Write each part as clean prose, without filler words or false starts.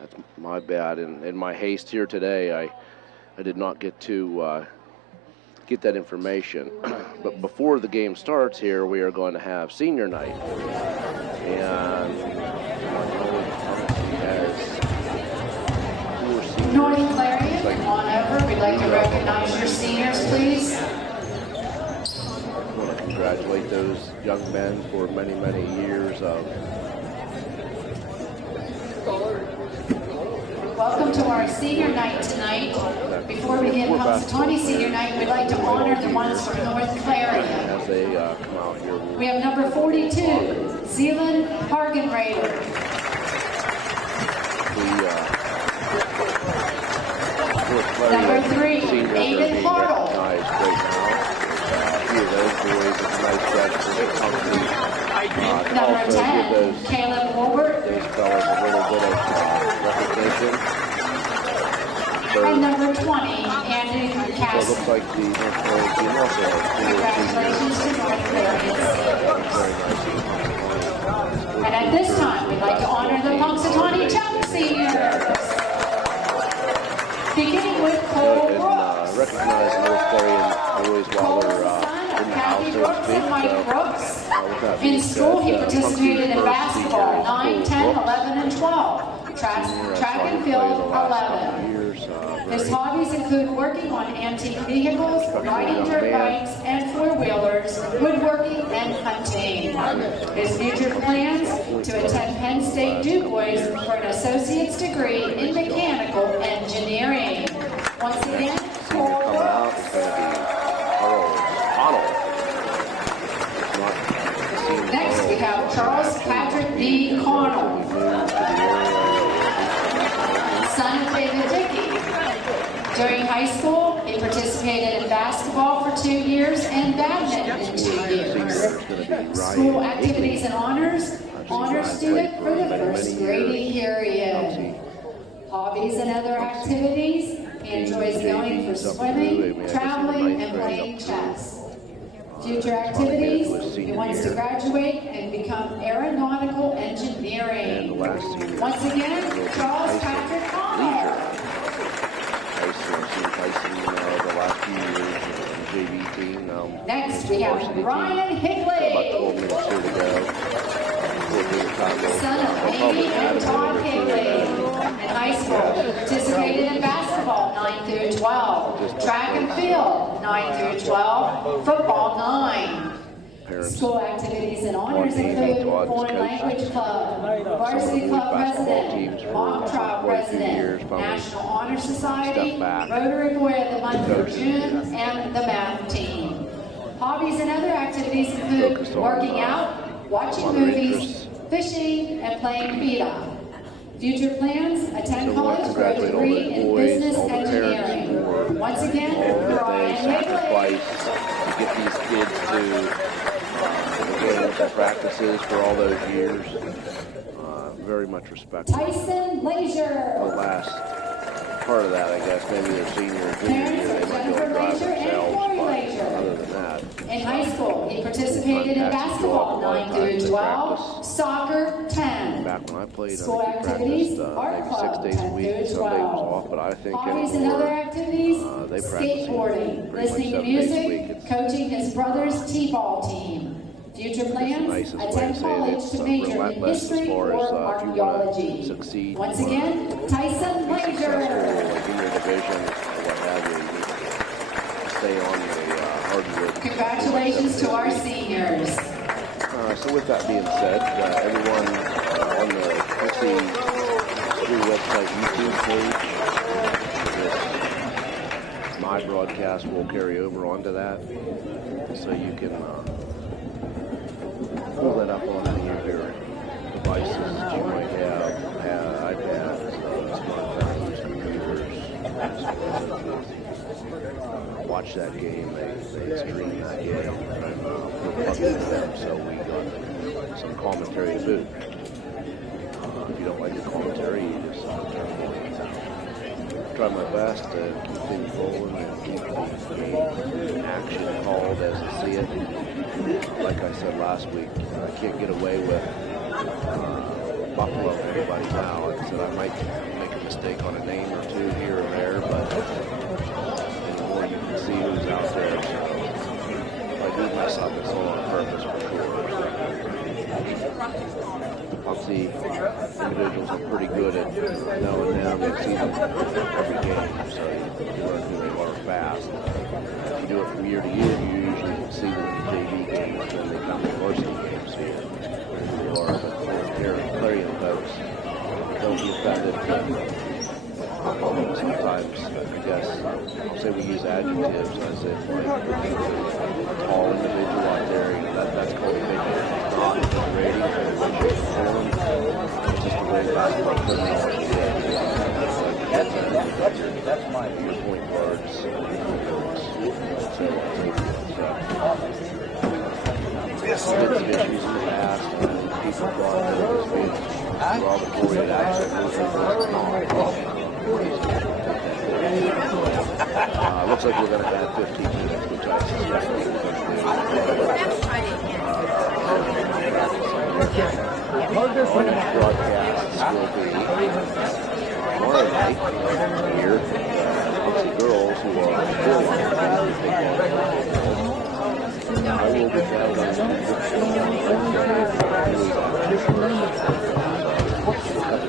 That's my bad. In my haste here today, I did not get to get that information. But before the game starts here, we are going to have senior night. And North Clarion, come on over. We'd like to recognize your seniors, please. I want to congratulate those young men for many, many years of... Welcome to our senior night tonight. Before we begin Punxsutawney senior night, we'd like to honor the ones from North Clarion. As they come out here. We have number 42, Zealand Hargenrader. Number 3, seniors are David being Hartle. recognized right now. A few of those boys, it's a nice gesture to compliment. Number Also 10, give Caleb Wilbert. those fellas a little bit of recognition. And number 20, Andrew So it Cass. looks like the North Carolina team also has four Congratulations to North Clarion. very nice. And at this time, we'd like to honor the Punxsutawney Town seniors. Beginning with Cole And Brooks. recognize North Clarion boys while Cole is they're the son in of the house, Kathy so to Brooks speak. and Mike Brooks. With that In being school, said, he participated in Punxsutawney basketball, first 9, senior 10, Cole 11, and 12. Track and field, 11. His hobbies include working on antique vehicles, riding dirt bikes and four-wheelers, woodworking, and hunting. His future plans to attend Penn State Du Bois for an associate's degree in mechanical engineering. Once again, Cole Coming out is Brooks. going to be Arnold. Next, we have Charles Patrick D. Connell, son of David Dickey. During high school, he participated in basketball for 2 years and badminton in 2 years. School activities and honors, honor student for the first grading period. Hobbies and other activities, he enjoys going for swimming, traveling, and playing chess. Future activities, he wants to graduate and become aeronautical engineering. Once again, Charles Patrick Connell. Next, we have Ryan Higley, son of Amy and Todd Higley. In high school, he participated in basketball 9 through 12, track and field 9 through 12, football 9. School activities and honors include Foreign Language Club, Varsity Club President, Mock Trial President, National Honor Society, Rotary Boy of the Month for June, and the math team. Hobbies and other activities include working out, watching movies, fishing, and playing beat-up. Future plans, attend college for a degree in business engineering. Once again, Ryan Higley. To get these kids to the games and practices for all those years. Very much respect. Tyson Leisure. The last part of that, I guess, maybe their senior and junior year, they might be able to drive themselves, but other than that. In high school, he participated in basketball 9 through 12, soccer 10. Back when I played, School I activities, practiced art maybe club 6 days a 10 week, through Sunday 12. was off, but I think Hobbies and other anymore, activities, they practice skateboarding, pretty much listening to 7 days a week. music, It's coaching his brother's t-ball team. Future plans, nicest way to attend say it. college It's to major in relentless as history far or as if you want to archaeology. succeed, Once you wanna again, Tyson be successful Leisure. like in your division or what have you. You need to stay on the hardwood. Congratulations to our seniors. So with that being said, everyone on the Pixie School website YouTube page, my broadcast will carry over onto that, so you can pull that up on any of your devices that you might have, iPads, smartphones, computers. Watch that game. They stream that game. We're plugged into them, so we got some commentary to boot. If you don't like the commentary, you just turn it on. Try my best to keep things rolling and keep the action called as I see it. Like I said last week, I can't get away with Buffalo anybody now. Like I said, I might make a mistake on a name or two here or there, but the more you can see who's out there. So if I do mess up, it's all on purpose for sure. Obviously, individuals are pretty good at knowing them. They've seen them every game, so you learn who they are fast. If you do it from year to year, you usually see them in JV games when they come to varsity games here. Who are the Clarion folks. Don't be offended. Sometimes, I guess, I'll say we use adjectives. I say, like, tall individual out there, that's called a big not rating. It's just the way basketball That's my point guards. Issues in the past. People thought that it was being provocative. Looks like we're going to have 15 minutes, which I suspect is broadcasts will be tomorrow night here. The girls who are full line I will be traveling to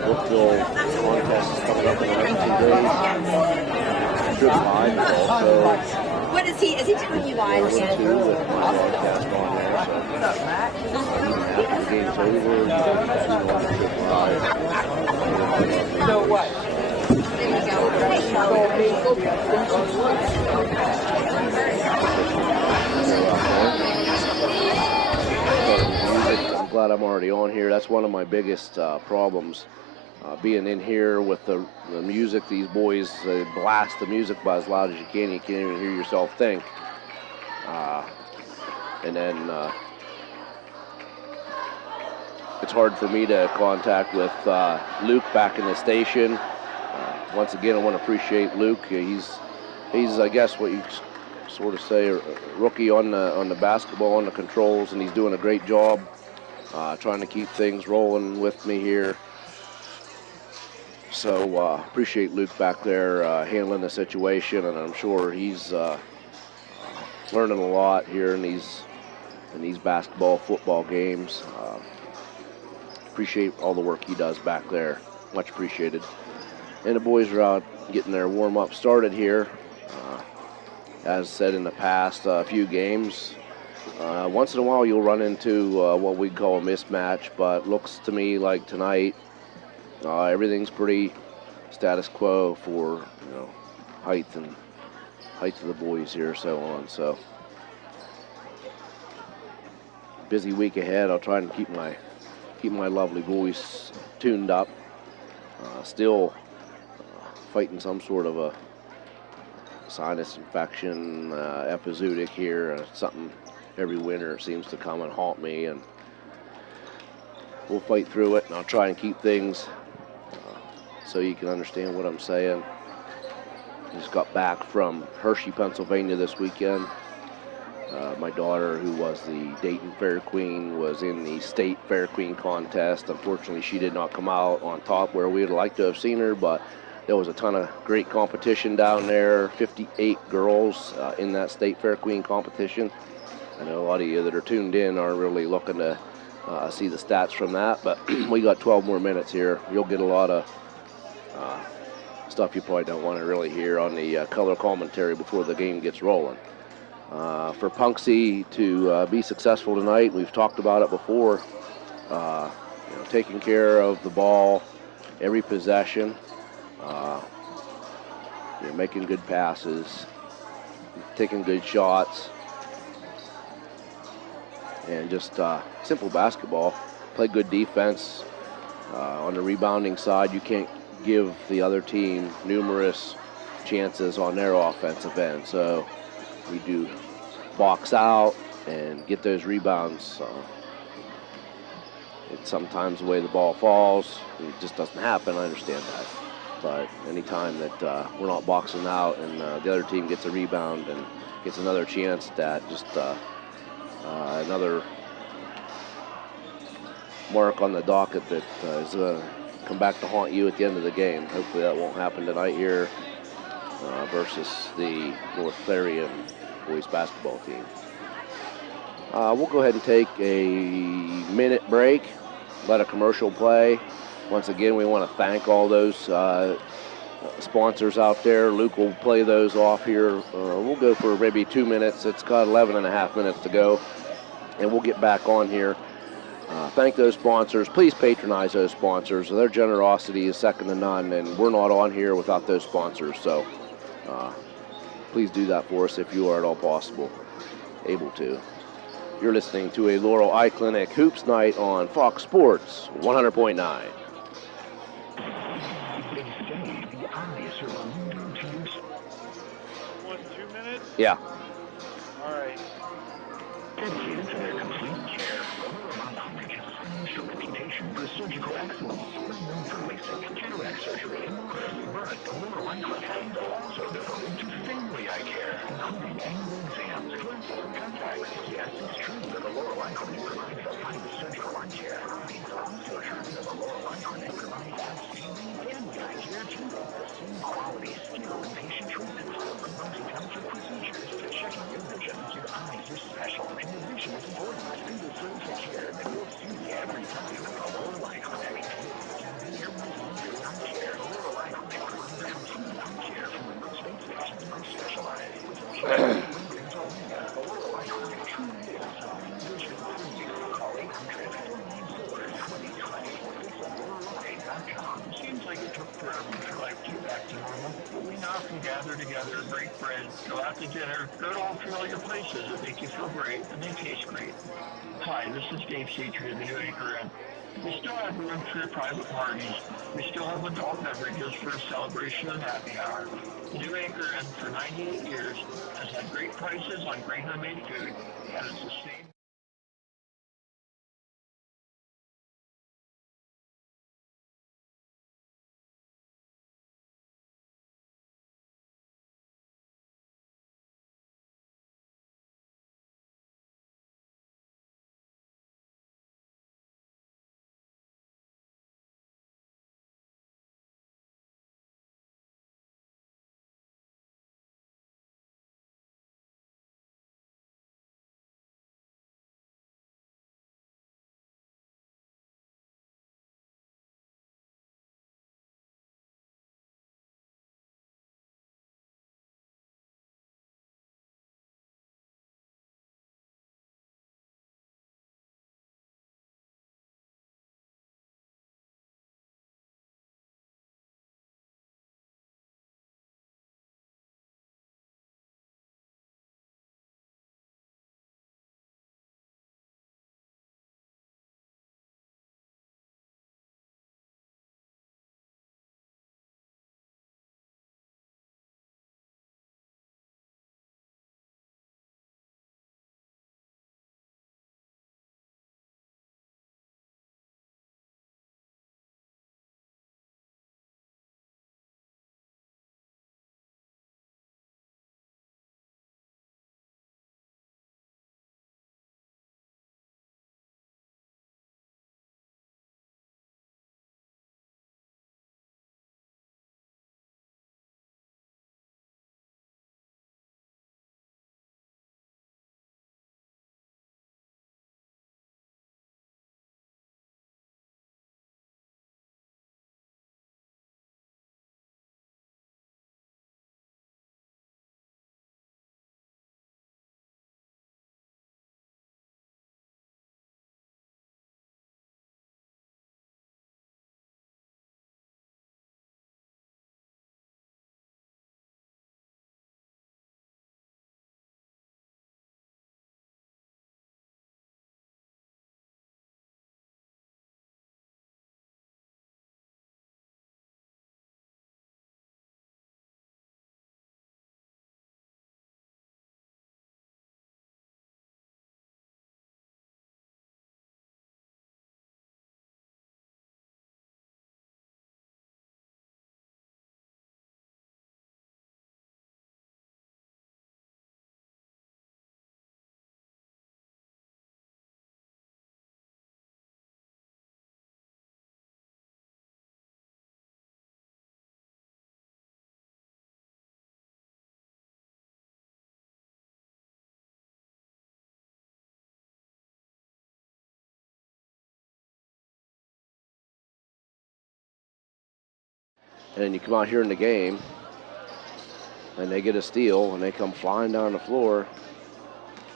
Brookville contest is coming up in the next 2 days. Trip live also. What is he doing you live? With my broadcast on there, so after the game's over, you can on the trip live. You know what? I'm glad I'm already on here. That's one of my biggest problems. Being in here with the music, these boys blast the music by as loud as you can. You can't even hear yourself think. And then it's hard for me to contact with Luke back in the station. Once again, I want to appreciate Luke. He's I guess what you sort of say a rookie on the basketball, on the controls, and he's doing a great job trying to keep things rolling with me here. So appreciate Luke back there handling the situation, and I'm sure he's learning a lot here in these basketball, football games. Appreciate all the work he does back there. Much appreciated. And the boys are out getting their warm-up started here. As said in the past few games, once in a while you'll run into what we call a mismatch, but looks to me like tonight everything's pretty status quo for height of the boys here, so on. So busy week ahead. I'll try and keep my lovely voice tuned up. Still fighting some sort of a sinus infection, epizootic here. Something every winter seems to come and haunt me, and we'll fight through it, and I'll try and keep things so you can understand what I'm saying. Just got back from Hershey, Pennsylvania this weekend. My daughter, who was the Dayton Fair Queen, was in the state Fair Queen contest. Unfortunately, she did not come out on top where we would like to have seen her, but there was a ton of great competition down there. 58 girls in that state Fair Queen competition. I know a lot of you that are tuned in aren't really looking to see the stats from that, but we got 12 more minutes here. You'll get a lot of stuff you probably don't want to really hear on the color commentary before the game gets rolling. For Punxsutawney to be successful tonight, we've talked about it before, taking care of the ball every possession, making good passes, taking good shots, and just simple basketball. Play good defense. On the rebounding side, you can't give the other team numerous chances on their offensive end, so we do box out and get those rebounds. It's sometimes the way the ball falls, it just doesn't happen. I understand that, but anytime that we're not boxing out and the other team gets a rebound and gets another chance at that, just another mark on the docket that is going to come back to haunt you at the end of the game. Hopefully that won't happen tonight here versus the North Clarion boys basketball team. We'll go ahead and take a minute break, let a commercial play. Once again, we want to thank all those sponsors out there. Luke will play those off here. We'll go for maybe 2 minutes. It's got 11 and a half minutes to go, and we'll get back on here. Thank those sponsors. Please patronize those sponsors. Their generosity is second to none, and we're not on here without those sponsors. So please do that for us if you are at all possible, able to. You're listening to a Laurel Eye Clinic Hoops Night on Fox Sports 100.9. Yeah. All right. Dedicated to their complete care, Aurora Optic has a financial reputation for surgical excellence. We're known for LASIK, cataract surgery, and more. But Aurora Eye Clinic is also devoted to family eye care, including annual exams, glasses, and contacts. Yes, it's true that Aurora Eye Clinic provides the finest surgical eye care. It's also true that Aurora Eye Clinic provides outstanding family eye care too. The same quality, skill, and patient treatment, from the most delicate procedures to checking your vision. Your eyes are special, and your vision is important. We deserve the care that you'll see every time. Aurora Eye Clinic. This is your eye care. Aurora Eye Clinic provides complete eye care from the most basic to the most specialized. With a Aurora Eye Clinic truly is something vision for you. Call 800-494-2020 or visit AuroraEye.com. Seems like it took forever for life to get back to normal. But we now can gather together, break bread, go out to dinner, go to all familiar places that make you feel great and they taste great. Hi, this is Dave Satry of the New Anchor Inn. We still have room for your private parties. We still have adult beverages for a celebration and happy hour. The New Anchor Inn for 98 years has had great prices on great homemade food, and it's the same. And you come out here in the game, and they get a steal, and they come flying down the floor,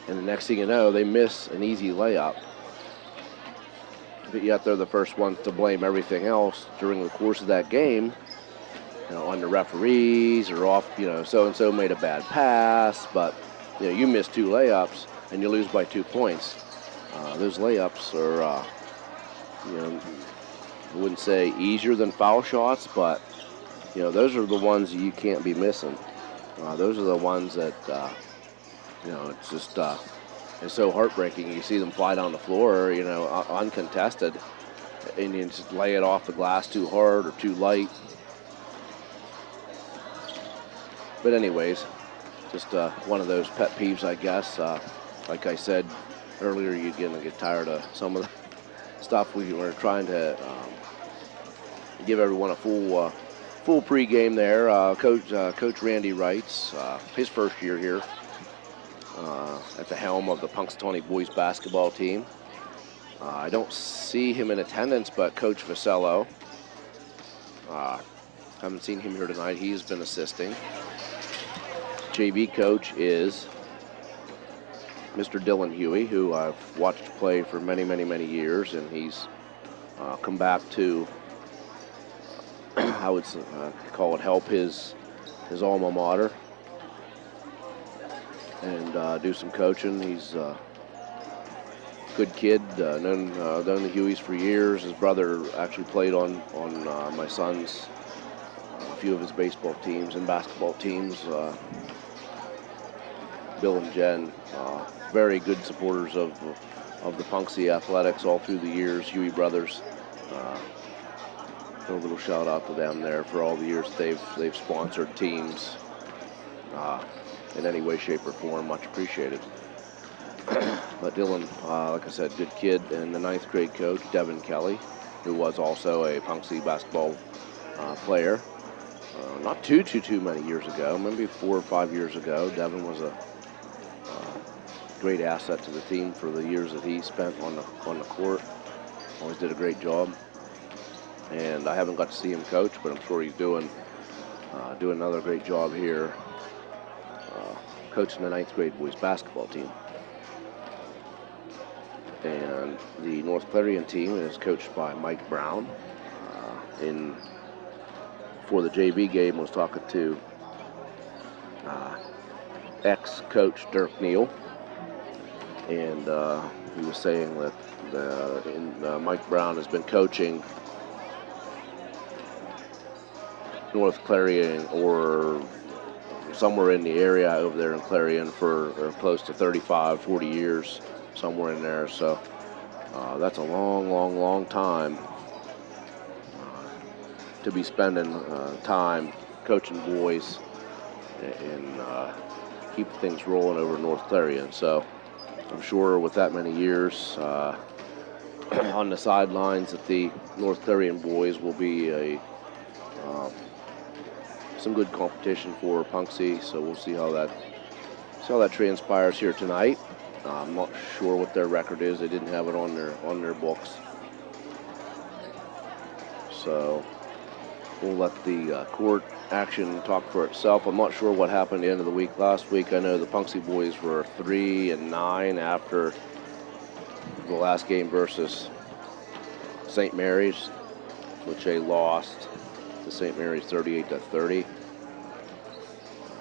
and the next thing you know, they miss an easy layup. But yet they're the first ones to blame everything else during the course of that game, on the referees or off, so-and-so made a bad pass, but, you miss 2 layups, and you lose by 2 points. Those layups are, I wouldn't say easier than foul shots, but, those are the ones you can't be missing. Those are the ones that, you know, it's just it's so heartbreaking. You see them fly down the floor, you know, uncontested, and you just lay it off the glass too hard or too light. But anyways, just one of those pet peeves, I guess. Like I said earlier, you're going to get tired of some of the stuff. We were trying to give everyone a full pregame there. Coach Randy writes his first year here at the helm of the Punxsutawney boys basketball team. I don't see him in attendance, but Coach Vasello, haven't seen him here tonight. He's been assisting. JV coach is Mr. Dylan Huey, who I've watched play for many, many, many years, and he's come back to, I would call it, help his alma mater and do some coaching. He's a good kid, known the Hueys for years. His brother actually played on my son's a few of his baseball teams and basketball teams. Bill and Jen, very good supporters of the Punxsutawney athletics all through the years. Huey brothers. A little shout out to them there for all the years they've sponsored teams in any way, shape, or form. Much appreciated. But Dylan, like I said, good kid, and the 9th grade coach, Devin Kelly, who was also a Punxsutawney basketball player. Not too many years ago, maybe 4 or 5 years ago. Devin was a great asset to the team for the years that he spent on the court. Always did a great job. And I haven't got to see him coach, but I'm sure he's doing another great job here, coaching the 9th grade boys basketball team. And the North Clarion team is coached by Mike Brown. For the JV game, I was talking to ex-coach Dirk Neal, and he was saying that Mike Brown has been coaching North Clarion or somewhere in the area over there in Clarion for close to 35, 40 years, somewhere in there. So that's a long time to be spending time coaching boys and keep things rolling over North Clarion. So I'm sure with that many years on the sidelines that the North Clarion boys will be some good competition for Punxsutawney. So we'll see how that transpires here tonight. I'm not sure what their record is. They didn't have it on their books. So we'll let the court action talk for itself. I'm not sure what happened at the end of the week last week. I know the Punxsutawney boys were 3-9 after the last game versus St. Mary's, which they lost to St. Mary's 38-30.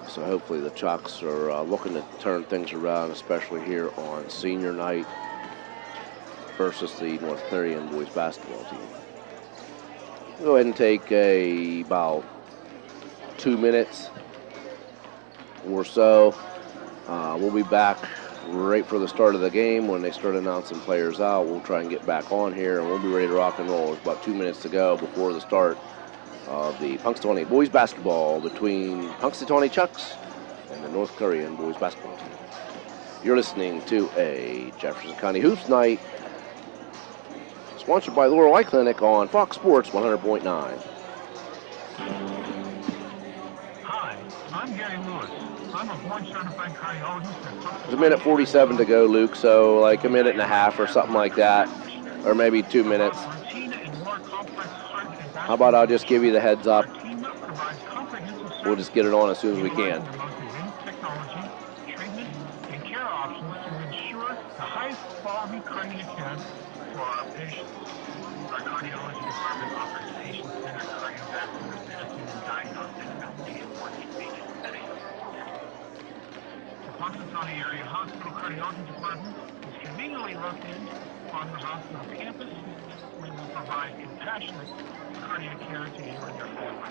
So hopefully the Chucks are looking to turn things around, especially here on senior night versus the North Clarion boys basketball team. Go ahead and take about 2 minutes or so. We'll be back right for the start of the game when they start announcing players out. We'll try and get back on here, and we'll be ready to rock and roll. There's about 2 minutes to go before the start of the Punxsutawney boys basketball between Punxsutawney Chucks and the North Clarion boys basketball team. You're listening to a Jefferson County Hoops Night, sponsored by Laurel Eye Clinic on Fox Sports 100.9. Hi, I'm Gary Lewis. I'm a board-certified cardiologist. There's a minute 47 to go, Luke, so like a minute and a half or something like that, or maybe 2 minutes. How about I'll just give you the heads up. We'll just get it on as soon as we can. Treatment and care options to ensure the highest quality cardiac care for our patients. Our cardiology department offers patient-centered cardiovascular medicine and diagnostic testing in one convenient setting. The Punxsutawney Area Hospital Cardiology Department is conveniently located on the hospital campus. We will provide compassionate cardiac care to you and your family.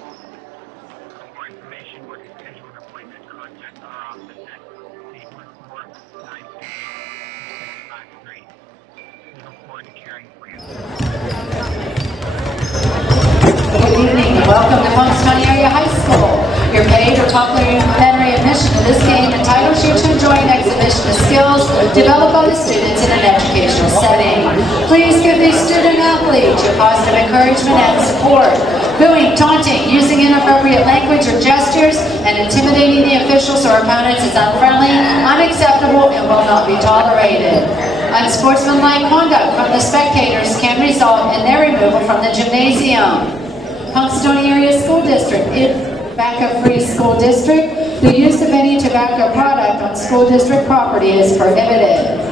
For more information or to schedule an appointment, contact our office at 814-958-653. We look forward to caring for you. Good evening and welcome to Punxsutawney Area High School. Your paid or complimentary admission to this game entitles you to enjoy an exhibition of skills developed by the students in an educational setting. Please give these student athletes your positive encouragement and support. Booing, taunting, using inappropriate language or gestures, and intimidating the officials or opponents is unfriendly, unacceptable, and will not be tolerated. Unsportsmanlike conduct from the spectators can result in their removal from the gymnasium. Punxsutawney Area School District, tobacco-free school district. The use of any tobacco product on school district property is prohibited.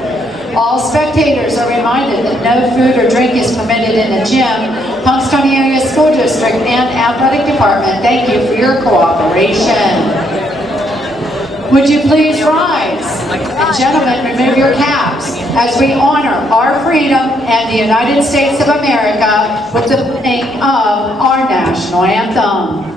All spectators are reminded that no food or drink is permitted in the gym. Punxsutawney Area School District and Athletic Department thank you for your cooperation. Would you please rise? And gentlemen, remove your caps as we honor our freedom and the United States of America with the playing of our national anthem.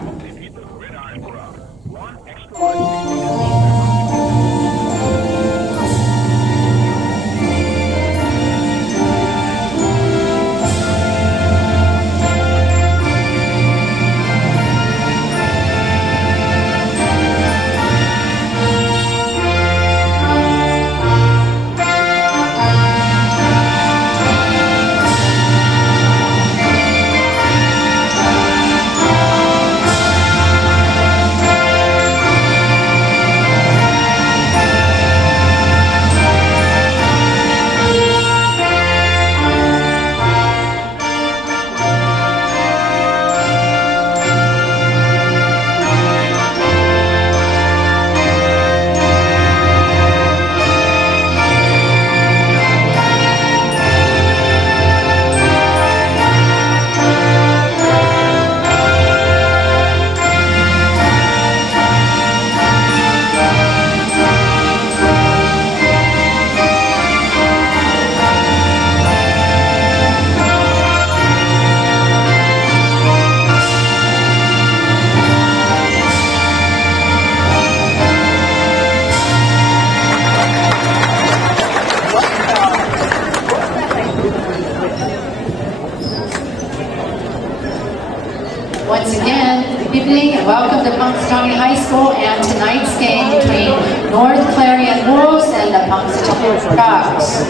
Once again, good evening and welcome to Punxsutawney High School and tonight's game between North Clarion Wolves and the Punxsutawney Ducks.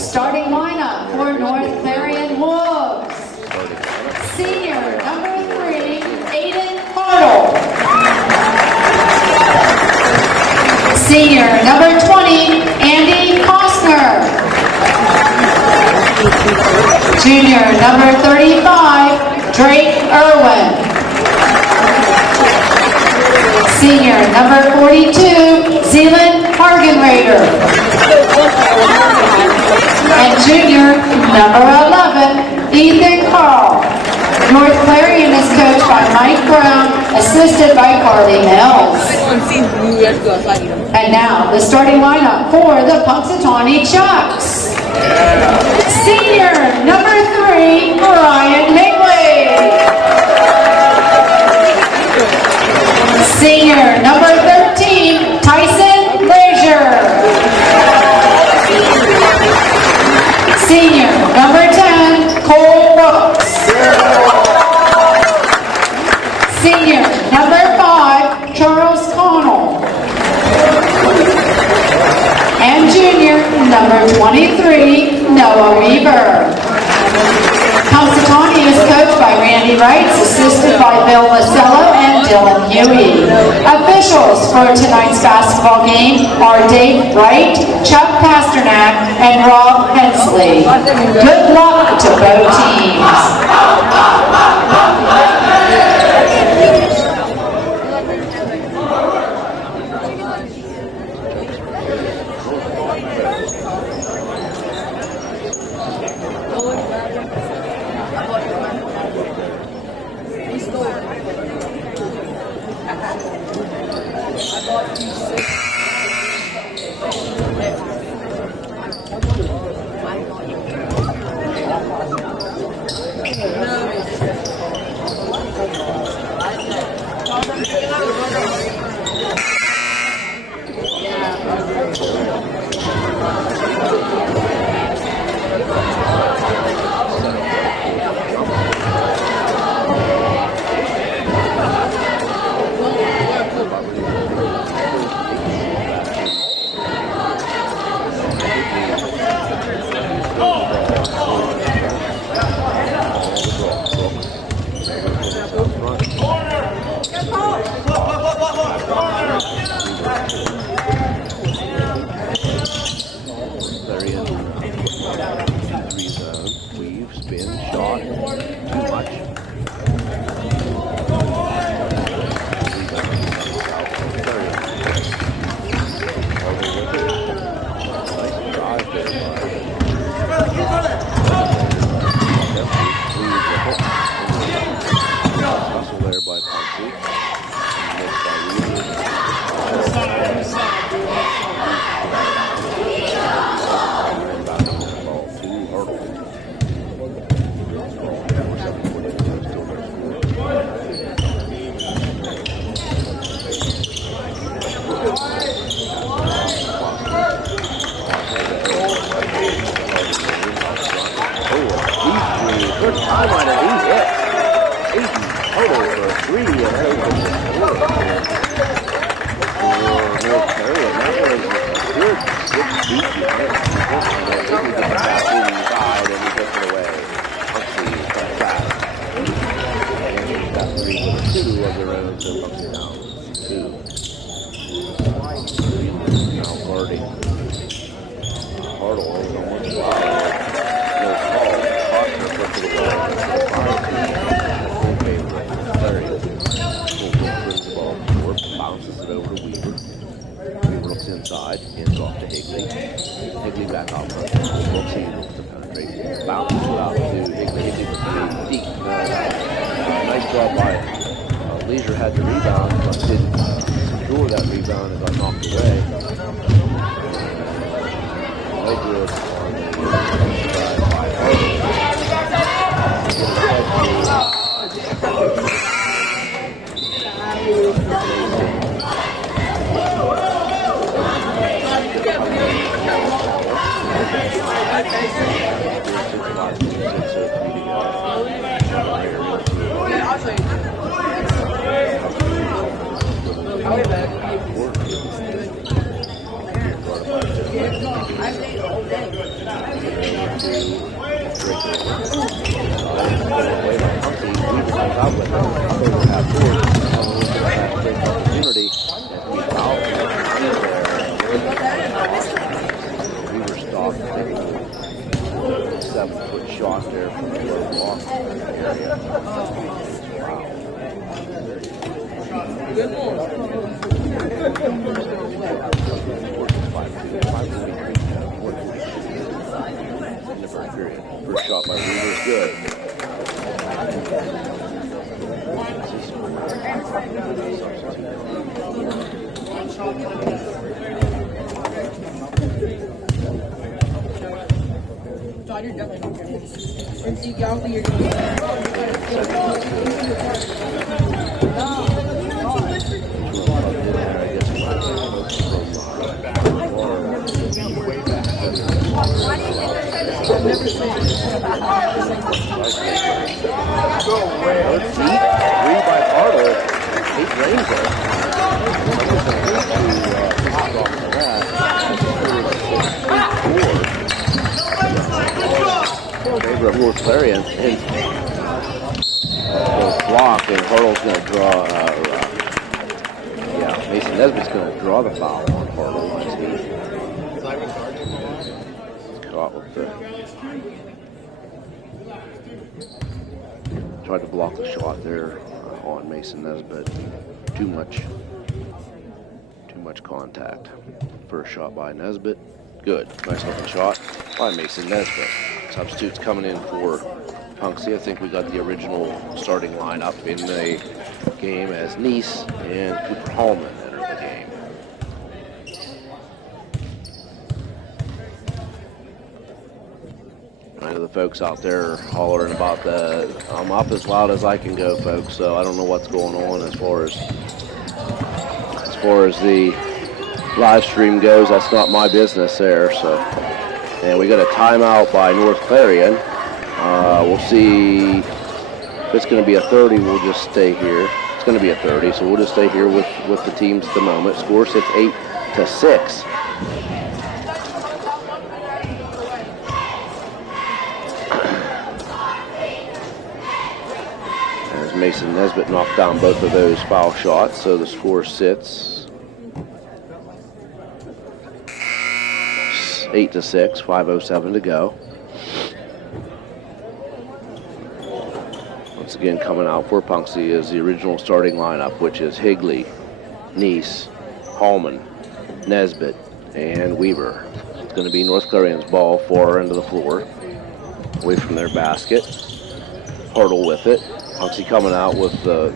Starting lineup for North Clarion Wolves. Senior number 3, Aiden Cardle. Senior number 20, Andy Costner. Junior number 35, Drake Irwin. Senior number 42, Zealand Hargenrader. And junior number 11, Ethan Carl. North Clarion is coached by Mike Brown, assisted by Carly Mills. And now, the starting lineup for the Punxsutawney Chucks. Senior number 3, Ryan Higley. Senior number 13, Tyson Brazier. Senior number 10, Cole Brooks. Senior number 5, Charles Connell. And junior number 23, Noah Weaver. Punxsutawney is coached by Randy Wrights, assisted by Bill Masello and Dylan Huey. Officials for tonight's basketball game are Dave Wright, Chuck Pasternak, and Rob Hensley. Good luck to both teams. Hardy. Hartle is almost wild. No call. Foster put to the wall. Full favorite. Clarion. Brings the ball forward. Bounces it over to Weaver. Weaver looks inside. Hands off to Higley. Higley back out front. We'll see. Looks to penetrate. Bounces it out to Higley. Higley with deep. Nice job by Leisure had the rebound, but didn't secure that rebound and got knocked away. No good on the side by Hardy. Shot there from the low block area. First shot by Weaver is good. You're definitely not going to and see y'all be your Three by Hartle. 8 Ranger. Favor of North Clarion. Block, and Hartle's going to draw. Mason Nesbitt's going to draw the foul on Hartle. Caught with the. Tried to block the shot there on Mason Nesbitt. Too much contact. First shot by Nesbitt. Good. Nice looking shot by Mason Nesbitt. Substitutes coming in for Punxsutawney. I think we got the original starting lineup in the game as Nice and Cooper Hallman enter the game. I know the folks out there hollering about the. I'm up as loud as I can go, folks. So I don't know what's going on as far as the live stream goes. That's not my business there. So. And we got a timeout by North Clarion. We'll see if it's going to be a 30. We'll just stay here. It's going to be a 30, so we'll just stay here with the teams at the moment. Score sits 8-6. As Mason Nesbitt knocked down both of those foul shots, so the score sits 8-6, 5:07 to go. Once again, coming out for Punxsutawney is the original starting lineup, which is Higley, Nice, Hallman, Nesbitt, and Weaver. It's going to be North Clarion's ball, far end of the floor, away from their basket. Hartle with it. Punxsutawney coming out with the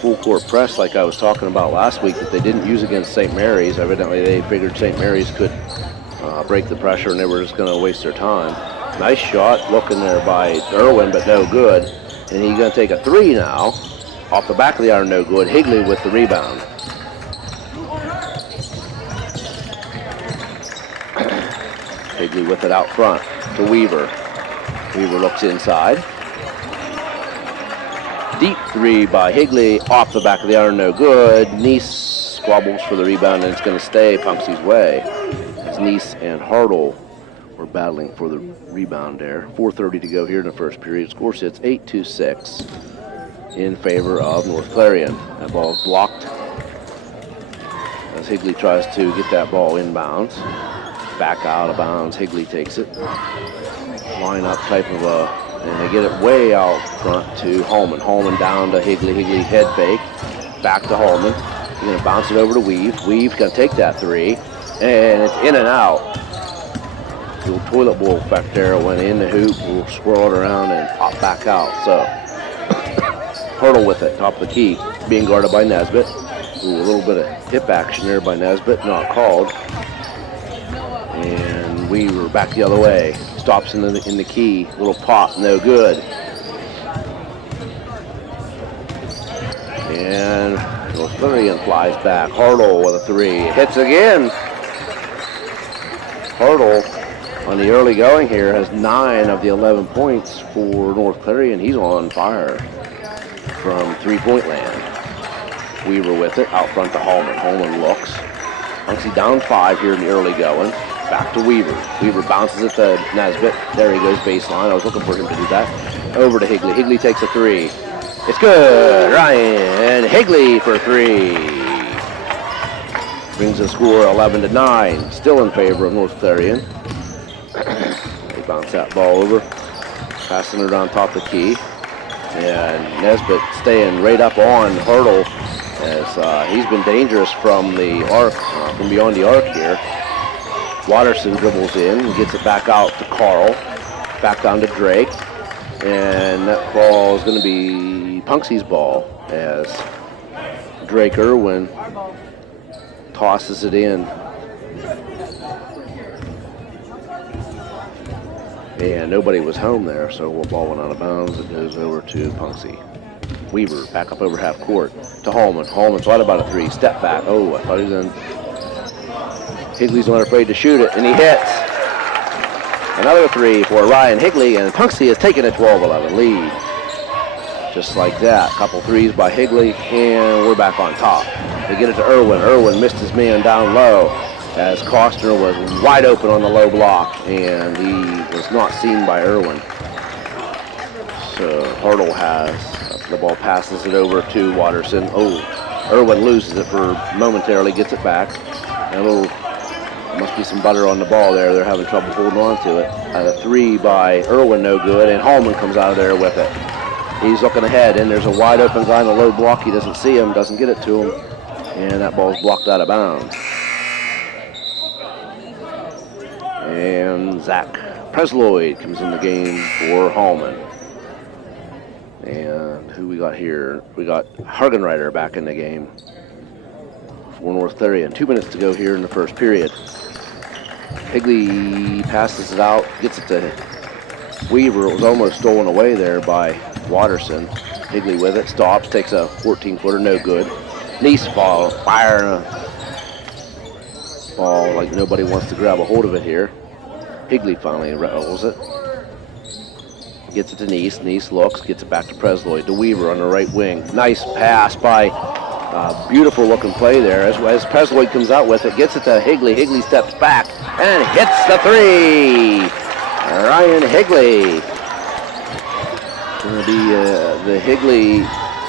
full court press, like I was talking about last week, that they didn't use against St. Mary's. Evidently, they figured St. Mary's could break the pressure, and they were just going to waste their time. Nice shot looking there by Irwin, but no good. And he's going to take a 3 now. Off the back of the iron, no good. Higley with the rebound. Higley with it out front to Weaver. Weaver looks inside. Deep 3 by Higley. Off the back of the iron, no good. Nice squabbles for the rebound, and it's going to stay Punxsutawney's way. Nice and Hartle were battling for the rebound there. 4:30 to go here in the first period. Score sits 8-6 in favor of North Clarion. That ball is blocked as Higley tries to get that ball inbounds. Back out of bounds, Higley takes it. Line-up type of and they get it way out front to Holman. Holman down to Higley. Higley head fake. Back to Holman. He's going to bounce it over to Weave. Weave's going to take that three. And it's in and out. The little toilet bowl effect there. Went in the hoop. We'll swirl it around and pop back out. So, Hurdle with it. Top of the key. Being guarded by Nesbitt. Ooh, a little bit of hip action there by Nesbitt. Not called. And Weaver back the other way. Stops in the key. Little pop. No good. And Clarion flies back. Hurdle with a three. Hits again. Hurdle on the early going here has 9 of the 11 points for North Clarion. He's on fire from three-point land. Weaver with it. Out front to Holman. Holman looks. Punxsutawney down 5 here in the early going. Back to Weaver. Weaver bounces it to Nesbitt. There he goes baseline. I was looking for him to do that. Over to Higley. Higley takes a three. It's good. Ryan Higley for 3. Brings the score 11-9. Still in favor of North Clarion. They bounce that ball over. Passing it on top of the key. And Nesbitt staying right up on Hurdle as he's been dangerous from the arc, from beyond the arc here. Watterson dribbles in and gets it back out to Carl. Back down to Drake. And that ball is going to be Punxsutawney's ball as Drake Irwin tosses it in. And nobody was home there, so the ball went out of bounds. It goes over to Punxsutawney. Weaver back up over half court to Holman. Holman's right about a 3. Step back. Oh, I thought he was going to. Higley's not afraid to shoot it, and he hits. Another 3 for Ryan Higley, and Punxsutawney has taken a 12-11 lead. Just like that. Couple threes by Higley, and we're back on top. They get it to Irwin. Irwin missed his man down low as Costner was wide open on the low block, and he was not seen by Irwin. So Hurdle has the ball, passes it over to Watterson. Oh, Irwin loses it for momentarily, gets it back. And a little, must be some butter on the ball there. They're having trouble holding on to it. A 3 by Irwin, no good, and Holman comes out of there with it. He's looking ahead, and there's a wide open guy in the low block. He doesn't see him, doesn't get it to him, and that ball's blocked out of bounds. And Zach Presloyd comes in the game for Holman. And who we got here? We got Hagenreiter back in the game for North Clarion. 2 minutes to go here in the first period. Higley passes it out, gets it to Weaver. It was almost stolen away there by Watterson. Higley with it, stops, takes a 14-footer, no good. Neese ball, firing a ball like nobody wants to grab a hold of it here. Higley finally rattles it. Gets it to Neese. Neese looks, gets it back to Presloyd. To Weaver on the right wing. Nice pass by, beautiful looking play there. As Presloyd comes out with it, gets it to Higley. Higley steps back and hits the 3. Ryan Higley. Going to be the Higley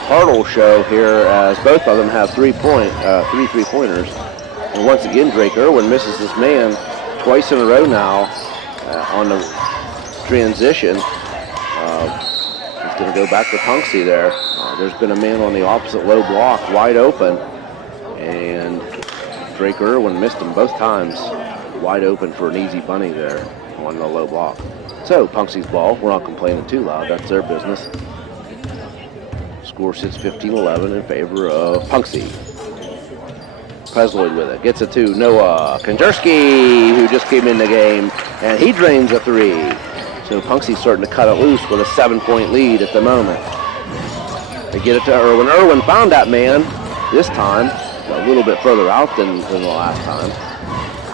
Hurdle show here as both of them have 3 3-pointers. And once again, Drake Irwin misses his man twice in a row now on the transition. He's going to go back to Punxsutawney there. There's been a man on the opposite low block, wide open, and Drake Irwin missed him both times. Wide open for an easy bunny there on the low block. So, Punxsutawney's ball. We're not complaining too loud. That's their business. Score sits 15-11 in favor of Punxsutawney. Presloyd with it. Gets it to Noah Konderski, who just came in the game, and he drains a 3. So Punxsutawney's starting to cut it loose with a 7-point lead at the moment. They get it to Irwin. Irwin found that man this time, a little bit further out than the last time.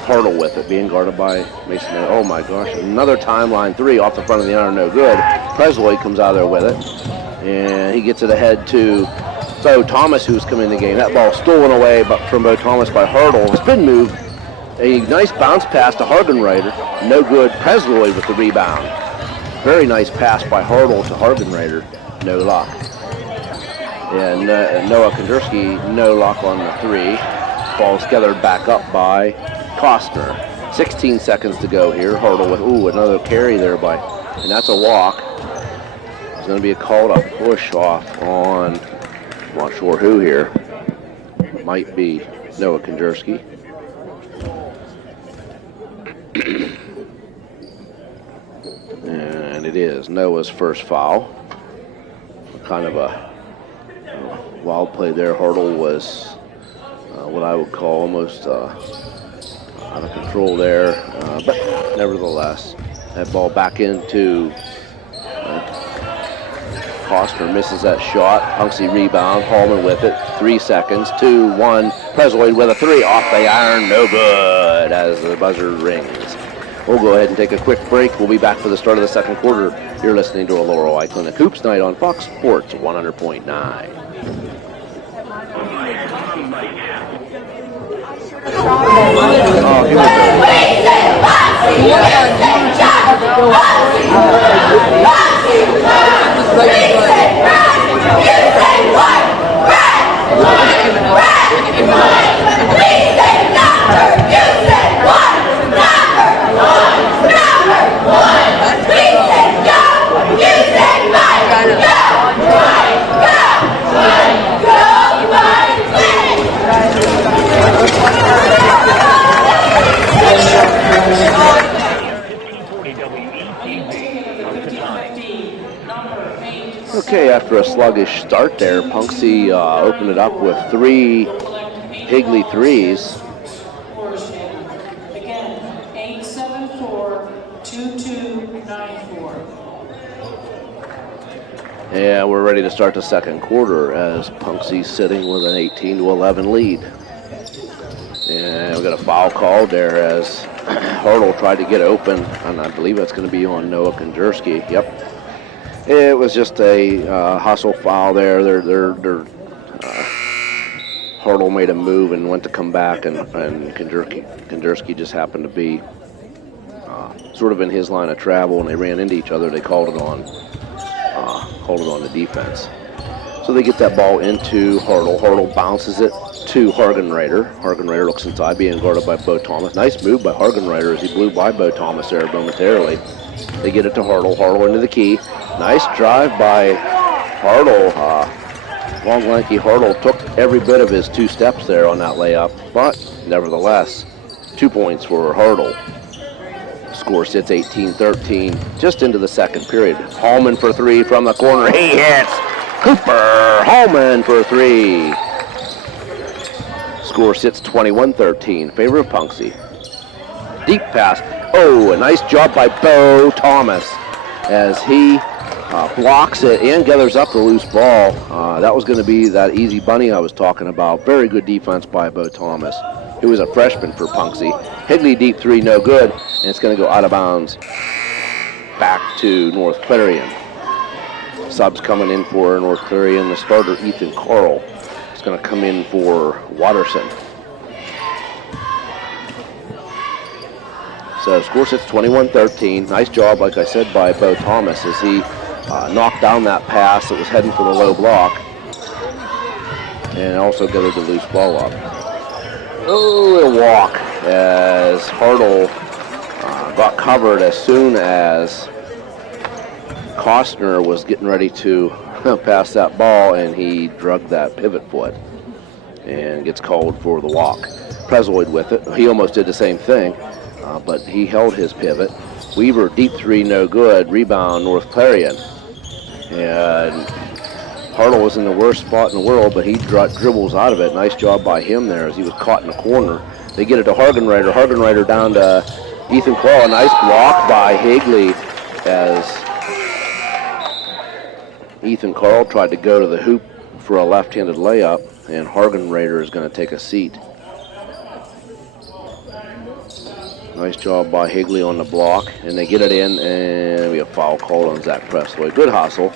Hurdle with it, being guarded by Mason. Oh my gosh, another timeline 3 off the front of the iron, no good. Presloyd comes out of there with it, and he gets it ahead to Bo Thomas, who's come in the game. That ball stolen away from Bo Thomas by Hurdle. Spin move, a nice bounce pass to Hagenreiter, no good. Presloyd with the rebound. Very nice pass by Hurdle to Hagenreiter, no luck. And Noah Konderski, no luck on the 3. Ball's gathered back up by Costner. 16 seconds to go here. Hartle with, another carry there and that's a walk. There's going to be a call to push off on, I'm not sure who here. Might be Noah Konderski. And it is Noah's first foul. Kind of a wild play there. Hartle was what I would call almost out of control there. But nevertheless, that ball back into Costner misses that shot. Punxsutawney rebound. Hallman with it. 3 seconds. 2, 1. Prezoid with a 3 off the iron. No good as the buzzer rings. We'll go ahead and take a quick break. We'll be back for the start of the second quarter. You're listening to a Laurel I Clinic Hoops Night on Fox Sports 100.9. Okay, after a sluggish start there, Punxsutawney opened it up with 3 Higley threes. Again, 8-7-4-2-2-9-4. Yeah, we're ready to start the second quarter as Punxsutawney's sitting with an 18-11 lead. And we got a foul called there as Hartle tried to get open, and I believe that's going to be on Noah Konderski. Yep. It was just a hustle foul there. Hartle made a move and went to come back, and Konderski just happened to be sort of in his line of travel, and they ran into each other. They called it on the defense. So they get that ball into Hartle. Hartle bounces it to Hargenreiter. Hargenreiter looks inside, being guarded by Bo Thomas. Nice move by Hargenreiter as he blew by Bo Thomas there momentarily. They get it to Hartle. Hartle into the key. Nice drive by Hartle. Long, lanky Hartle took every bit of his 2 steps there on that layup, but nevertheless, 2 points for Hartle. Score sits 18-13 just into the second period. Hallman for 3 from the corner. He hits. Cooper Hallman for 3. Score sits 21-13. Favor of Punxsutawney. Deep pass. Oh, a nice job by Bo Thomas as he blocks it and gathers up the loose ball. That was going to be that easy bunny I was talking about. Very good defense by Bo Thomas, who was a freshman for Punxsutawney. Higley deep 3, no good, and it's going to go out of bounds back to North Clarion. Subs coming in for North Clarion. The starter, Ethan Carl, is going to come in for Watterson. So score sits 21-13. Nice job, like I said, by Bo Thomas as he knocked down that pass that was heading for the low block and also gathered the loose ball up. Oh, a walk as Hartle got covered as soon as Costner was getting ready to pass that ball, and he drugged that pivot foot and gets called for the walk. Prezoid with it. He almost did the same thing. But he held his pivot. Weaver, deep 3, no good. Rebound, North Clarion. And Hartle was in the worst spot in the world, but he dribbles out of it. Nice job by him there as he was caught in the corner. They get it to Hargenreiter. Hargenreiter down to Ethan Carl. A nice block by Higley as Ethan Carl tried to go to the hoop for a left-handed layup, and Hargenreiter is going to take a seat. Nice job by Higley on the block, and they get it in, and we have foul call on Zach Presley. Good hustle.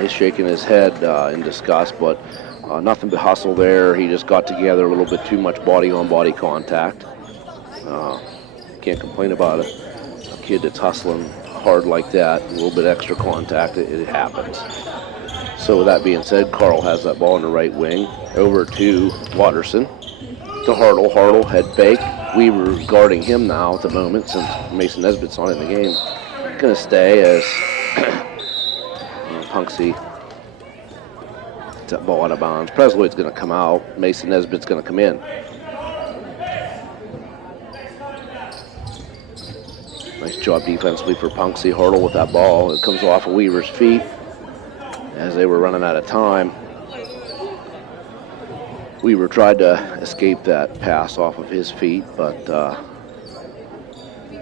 He's shaking his head in disgust, but nothing but hustle there. He just got together a little bit too much body-on-body contact. Can't complain about it. A kid that's hustling hard like that, a little bit extra contact, it happens. So with that being said, Carl has that ball in the right wing over to Watterson. to Hartle. Hartle head fake. Weaver guarding him now at the moment since Mason Nesbitt's on in the game. Going to stay as Punxsutawney gets that ball out of bounds. Presloyd's going to come out. Mason Nesbitt's going to come in. Nice job defensively for Punxsutawney. Hartle with that ball. It comes off of Weaver's feet as they were running out of time. Weaver tried to escape that pass off of his feet, but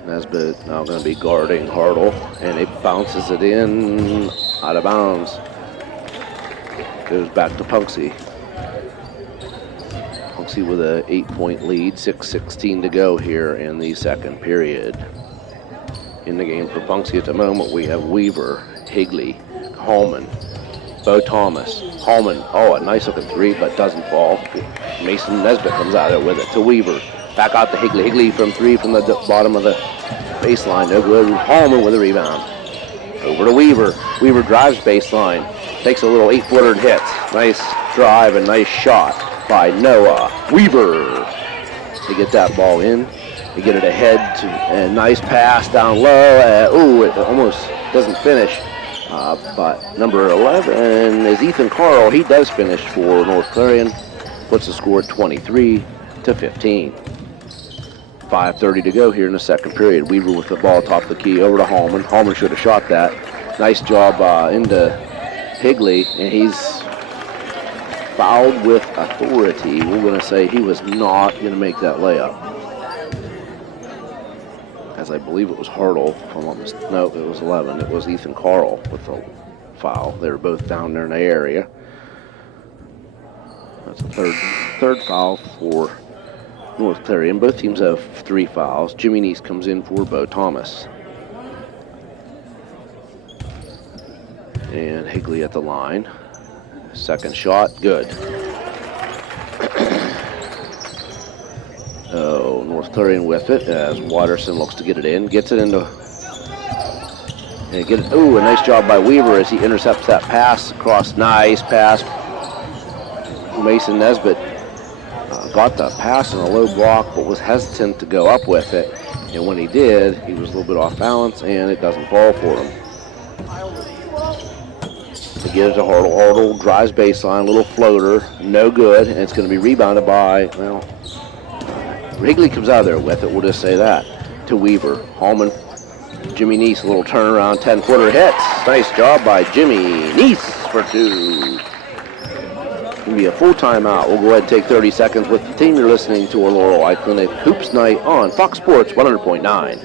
Nesbitt now going to be guarding Hartle, and it bounces it in out of bounds. Goes back to Punxsutawney. Punxsutawney with an 8-point lead, 6:16 to go here in the second period. In the game for Punxsutawney at the moment, we have Weaver, Higley, Hallman, Bo Thomas. Hallman, a nice looking three, but doesn't fall. Mason Nesbitt comes out there with it to Weaver. Back out to Higley. Higley from three from the bottom of the baseline. No good. Hallman with a rebound. Over to Weaver. Weaver drives baseline. Takes a little 8-footer and hits. Nice drive and nice shot by Noah Weaver. To get that ball in. They get it ahead to a nice pass down low. It almost doesn't finish. But number 11 is Ethan Carl. He does finish for North Clarion. Puts the score at 23-15. 5:30 to go here in the second period. Weaver with the ball top of the key over to Hallman. Hallman should have shot that. Nice job into Higley, and he's fouled with authority. We're going to say he was not going to make that layup. As I believe it was Hartle. No, it was 11. It was Ethan Carl with the foul. They were both down there in the area. That's a third foul for North Clarion. Both teams have 3 fouls. Jimmy Neese comes in for Bo Thomas. And Higley at the line. Second shot, good. North Clarion with it as Watterson looks to get it in. Gets it into... And a nice job by Weaver as he intercepts that pass across. Nice pass. Mason Nesbitt got the pass in a low block, but was hesitant to go up with it. And when he did, he was a little bit off balance, and it doesn't fall for him. They get it to Hartle. Hartle drives baseline, little floater, no good, and it's going to be rebounded by, Higley comes out of there with it, we'll just say that, to Weaver. Hallman, Jimmy Neese, a little turnaround, 10-footer hits. Nice job by Jimmy Neese for 2. Going to be a full timeout. We'll go ahead and take 30 seconds with the team. You're listening to our Laurel Eye Clinic Hoops Night on Fox Sports 100.9.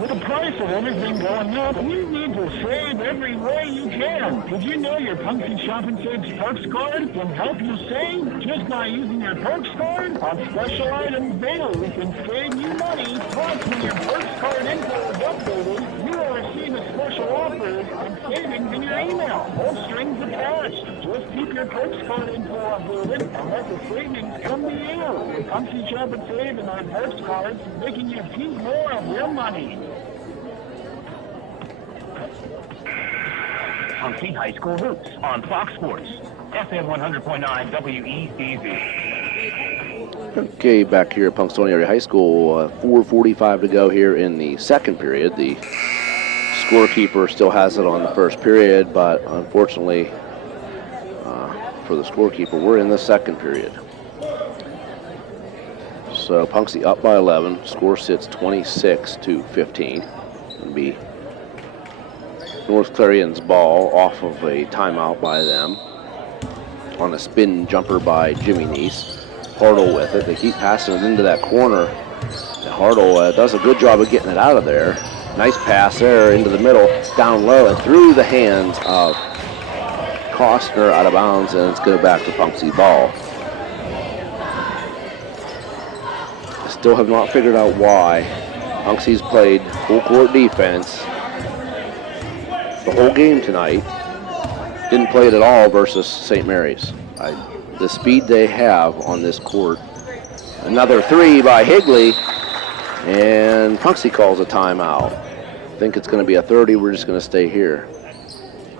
With the price of everything going up, you need to save every way you can. Did you know your Pumpkin Shop and Saves Perks card can help you save just by using your Perks card? On special items daily, can save you money. Plus, when your Perks card info is updated, you will receive a special offer and savings in your email. No strings attached. Just keep your Perks card info updated and let the savings come to you. With Pumpkin Shop and Save and our Perks cards, making you keep more of your money. Punxsutawney High School Hoops on Fox Sports, FM 100.9 WECZ. Okay, back here at Punxsutawney Area High School, 4:45 to go here in the second period. The scorekeeper still has it on the first period, but unfortunately for the scorekeeper, we're in the second period. So Punxsutawney up by 11. Score sits 26-15. It'll be North Clarion's ball off of a timeout by them on a spin jumper by Jimmy Neese. Hartle with it. They keep passing it into that corner. And Hartle does a good job of getting it out of there. Nice pass there into the middle, down low, and through the hands of Costner out of bounds, and it's going back to Punxsutawney ball. I still have not figured out why Punxsutawney's played full court defense the whole game tonight. Didn't play it at all versus St. Mary's. The speed they have on this court. Another three by Higley, and Punxsutawney calls a timeout. I think it's going to be a 30. We're just going to stay here.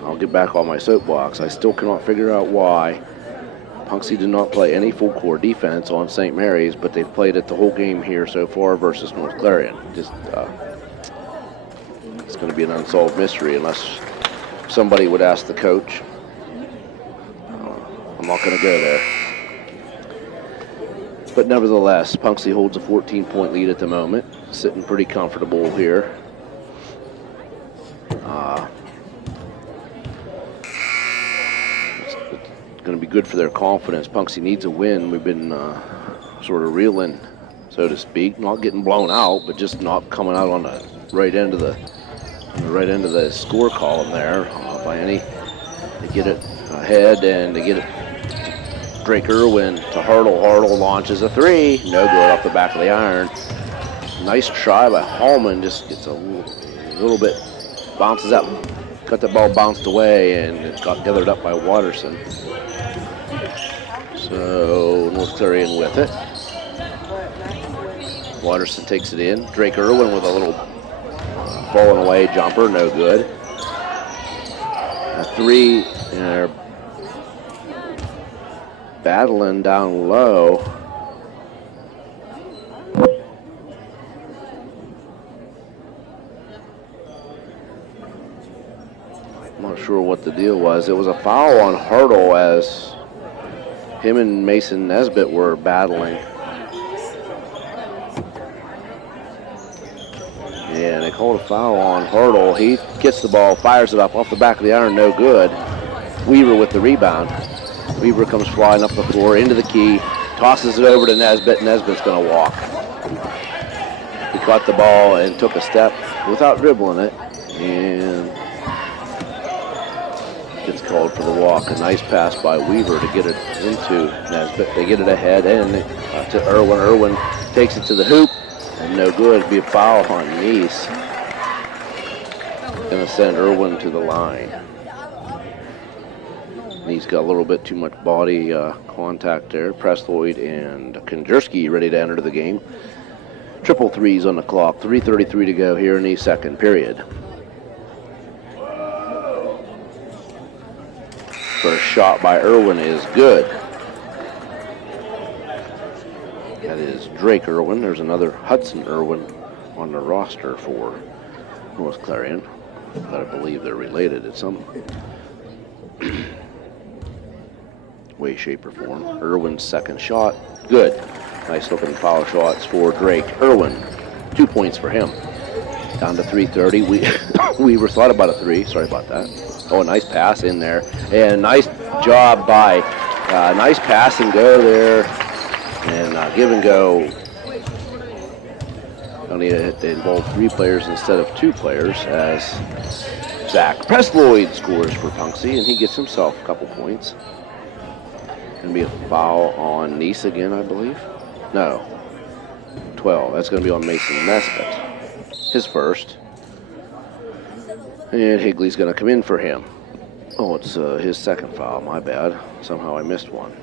I'll get back on my soapbox. I still cannot figure out why Punxsutawney did not play any full court defense on St. Mary's, but they've played it the whole game here so far versus North Clarion. Just it's going to be an unsolved mystery unless somebody would ask the coach. I'm not going to go there. But nevertheless, Punxsutawney holds a 14-point lead at the moment, sitting pretty comfortable here. It's going to be good for their confidence. Punxsutawney needs a win. We've been sort of reeling, so to speak, not getting blown out, but just not coming out on the right end of the score column there by any. They get it ahead and they get it. Drake Irwin to Hartle. Hartle launches a three. No good off the back of the iron. Nice try by Hallman. Just gets a little bit, bounces out, got the ball bounced away, and it got gathered up by Watterson. So North Clarion with it. Watterson takes it in. Drake Irwin with a little falling away jumper. No good. A three, and they're battling down low. I'm not sure what the deal was. It was a foul on Hartle as him and Mason Nesbitt were battling. And they called a foul on Hartle. He gets the ball, fires it up off the back of the iron, no good. Weaver with the rebound. Weaver comes flying up the floor into the key, tosses it over to Nesbitt. Nesbitt's going to walk. He caught the ball and took a step without dribbling it, and gets called for the walk. A nice pass by Weaver to get it into Nesbitt. They get it ahead and to Irwin. Irwin takes it to the hoop, and no good. It'd be a foul on Nice. Going to send Irwin to the line. He's got a little bit too much body contact there. Prestloyd and Konjerski ready to enter the game. Triple threes on the clock. 3:33 to go here in the second period. First shot by Irwin is good. That is Drake Irwin. There's another Hudson Irwin on the roster for North Clarion. But I believe they're related at some way, shape, or form. Irwin's second shot, good. Nice looking foul shots for Drake Irwin. 2 points for him. Down to 3:30. Weaver thought about a three. Sorry about that. Oh, a nice pass in there. And nice job by, nice pass and go there. And give and go. Only they involve 3 players instead of 2 players as Zach Prestloyd scores for Punxsutawney, and he gets himself a couple points. Going to be a foul on Nice again, I believe. No. 12. That's going to be on Mason Nesbitt. His first. And Higley's going to come in for him. Oh, it's his second foul. My bad. Somehow I missed one.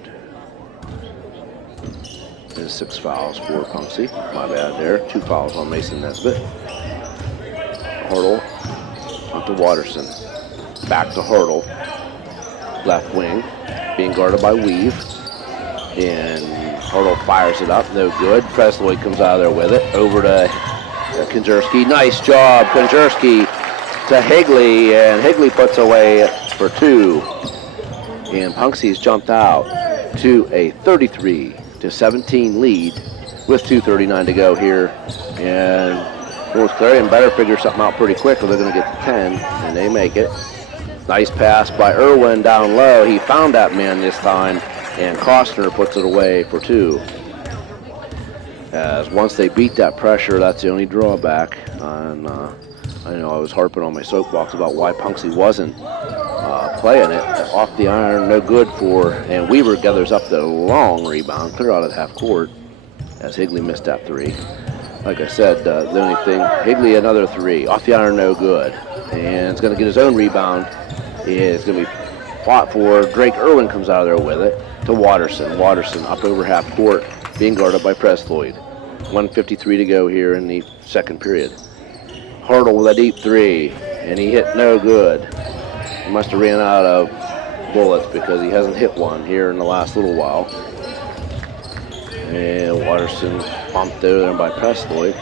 There's 6 fouls for Punxsutawney. My bad there. 2 fouls on Mason Nesbitt. Hartle onto Watterson. Back to Hartle. Left wing. Being guarded by Weave. And Hartle fires it up. No good. Prestloyd comes out of there with it. Over to Konjerski. Nice job. Konjerski to Higley. And Higley puts away for 2. And Punxsutawney's jumped out to a 33-17 lead with 2:39 to go here. And North Clarion better figure something out pretty quick or they're going to get to 10. And they make it. Nice pass by Irwin down low. He found that man this time, and Costner puts it away for 2. As once they beat that pressure, that's the only drawback. And I know I was harping on my soapbox about why Punxsutawney wasn't playing it. Off the iron, no good for, and Weaver gathers up the long rebound, clear out at half court, as Higley missed that 3. Like I said, the only thing, Higley another 3, off the iron, no good. And it's going to get his own rebound. It's going to be fought for. Drake Irwin comes out of there with it to Watterson. Watterson up over half court, being guarded by Prestloyd. 1:53 to go here in the second period. Hartle with a deep 3, and he hit no good. He must have ran out of bullets because he hasn't hit one here in the last little while. And Watterson bumped over there by Presley.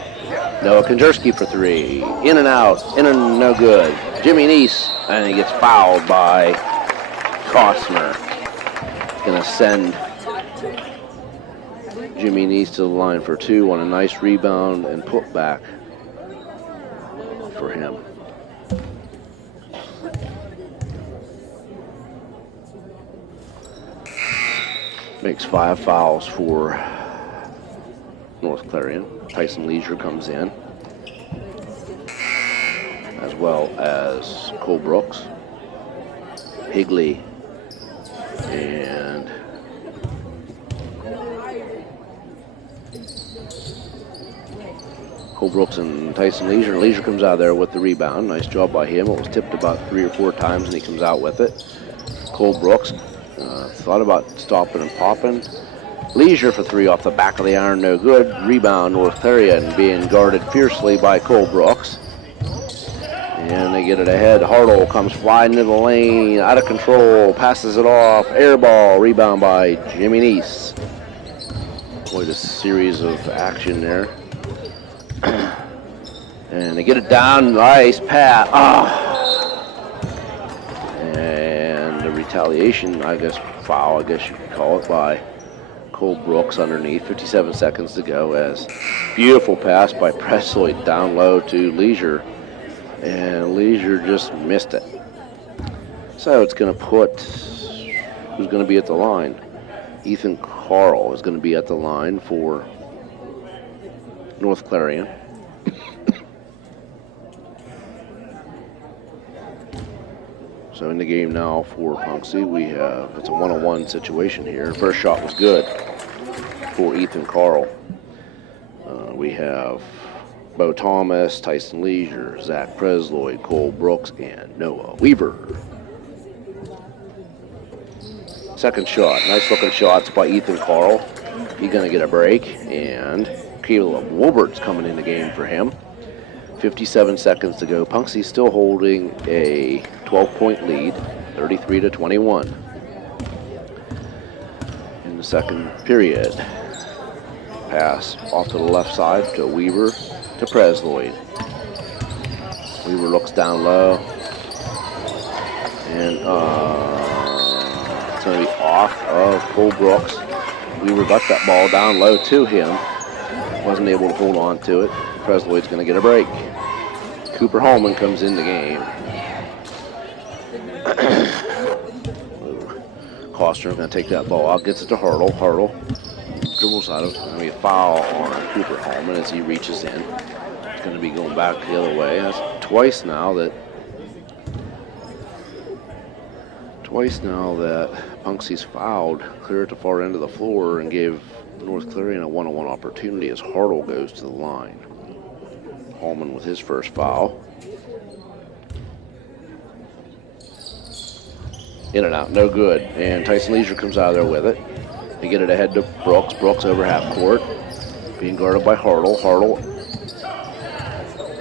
Noah Konjerski for three. In and out. In and no good. Jimmy Neese. And he gets fouled by Costner. Going to send Jimmy Neese to the line for two on a nice rebound and put back for him. Makes 5 fouls for North Clarion. Tyson Leisure comes in, as well as Cole Brooks, Higley, and Cole Brooks and Tyson Leisure. Leisure comes out there with the rebound. Nice job by him. It was tipped about 3 or 4 times, and he comes out with it. Cole Brooks thought about stopping and popping. Leisure for three off the back of the iron, no good. Rebound, North Clarion being guarded fiercely by Cole Brooks. And they get it ahead. Hartle comes flying into the lane, out of control, passes it off, air ball, rebound by Jimmy Neese. Quite a series of action there. And they get it down, nice pass. And the retaliation, I guess, foul, I guess you could call it, by Cole Brooks underneath. 57 seconds to go as beautiful pass by Presley down low to Leisure. And Leisure just missed it. So it's going to put, who's going to be at the line? Ethan Carl is going to be at the line for North Clarion. So in the game now for Punxsutawney, we have, it's a 1-on-1 situation here. First shot was good for Ethan Carl. We have Bo Thomas, Tyson Leisure, Zach Presloy, Cole Brooks, and Noah Weaver. Second shot, nice looking shots by Ethan Carl. He's going to get a break, and Caleb Wolbert's coming in the game for him. 57 seconds to go. Punxsutawney still holding a 12-point lead, 33-21 in the second period. Pass off to the left side to Weaver to Presloy. Weaver looks down low, and it's going to be off of Cole Brooks. Weaver got that ball down low to him. Wasn't able to hold on to it. Presloy's going to get a break. Cooper Holman comes in the game. Costner going to take that ball out, gets it to Hartle. Hartle dribbles out of it. It's going to be a foul on Cooper Holman as he reaches in. It's going to be going back the other way. That's twice now that Punxsutawney's fouled clear at the far end of the floor and gave North Clarion a 1-on-1 opportunity as Hartle goes to the line. Holman with his first foul. In and out, no good. And Tyson Leisure comes out of there with it. They get it ahead to Brooks. Brooks over half court. Being guarded by Hartle. Hartle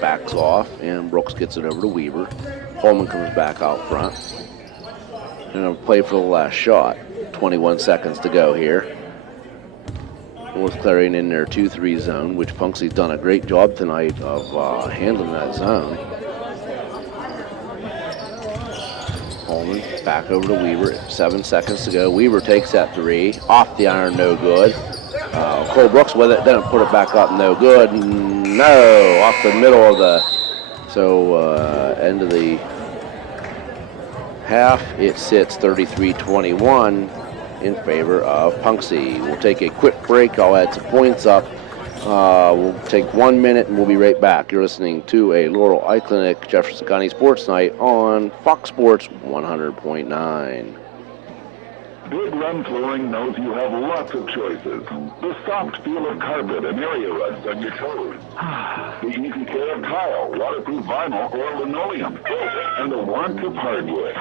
backs off, and Brooks gets it over to Weaver. Holman comes back out front. And a play for the last shot. 21 seconds to go here. North Clarion in their 2-3 zone, which Punxsutawney's done a great job tonight of handling that zone. Holman back over to Weaver. 7 seconds to go. Weaver takes that three. Off the iron, no good. Cole Brooks with it, then put it back up, no good. No, off the middle of the, end of the half, it sits 33-21 in favor of Punxsutawney. We'll take a quick break. I'll add some points up. We'll take 1 minute and we'll be right back. You're listening to a Laurel Eye Clinic Jefferson County Sports Night on Fox Sports 100.9. Big Run Flooring knows you have lots of choices. The soft feel of carpet and area rust on your toes. The easy care of tile, waterproof vinyl, or linoleum. And the warmth of hardwood.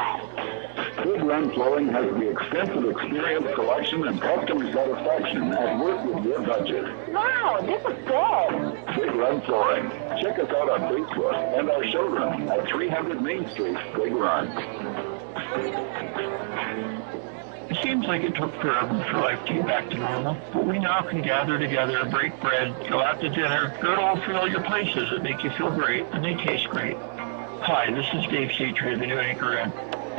Big Run Flooring has the extensive experience, collection, and customer satisfaction that work with your budget. Wow, this is good. Big Run Flooring. Check us out on Facebook and our showroom at 300 Main Street, Big Run. It seems like it took forever for life to get back to normal, but we now can gather together, break bread, go out to dinner, go to all familiar places that make you feel great, and they taste great. Hi, this is Dave Satry of the New Anchor Inn.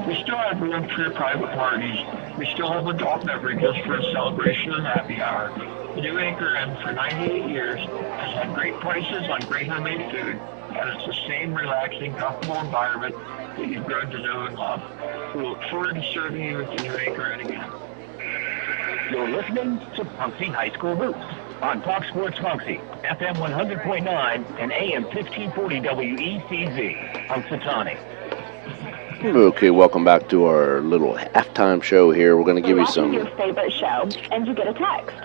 We still have room for your private parties. We still have adult beverages for a celebration and happy hour. The New Anchor Inn for 98 years has had great prices on great homemade food, and it's the same relaxing, comfortable environment that you've grown to know and love. We look forward to serving you at the New Anchor Inn again. You're listening to Punxsutawney High School Roots on Fox Sports Punxsutawney, FM 100.9 and AM 1540 WECZ, Punxsutawney. Okay, welcome back to our little halftime show here. We're going to give you some... your favorite show, and you get a text.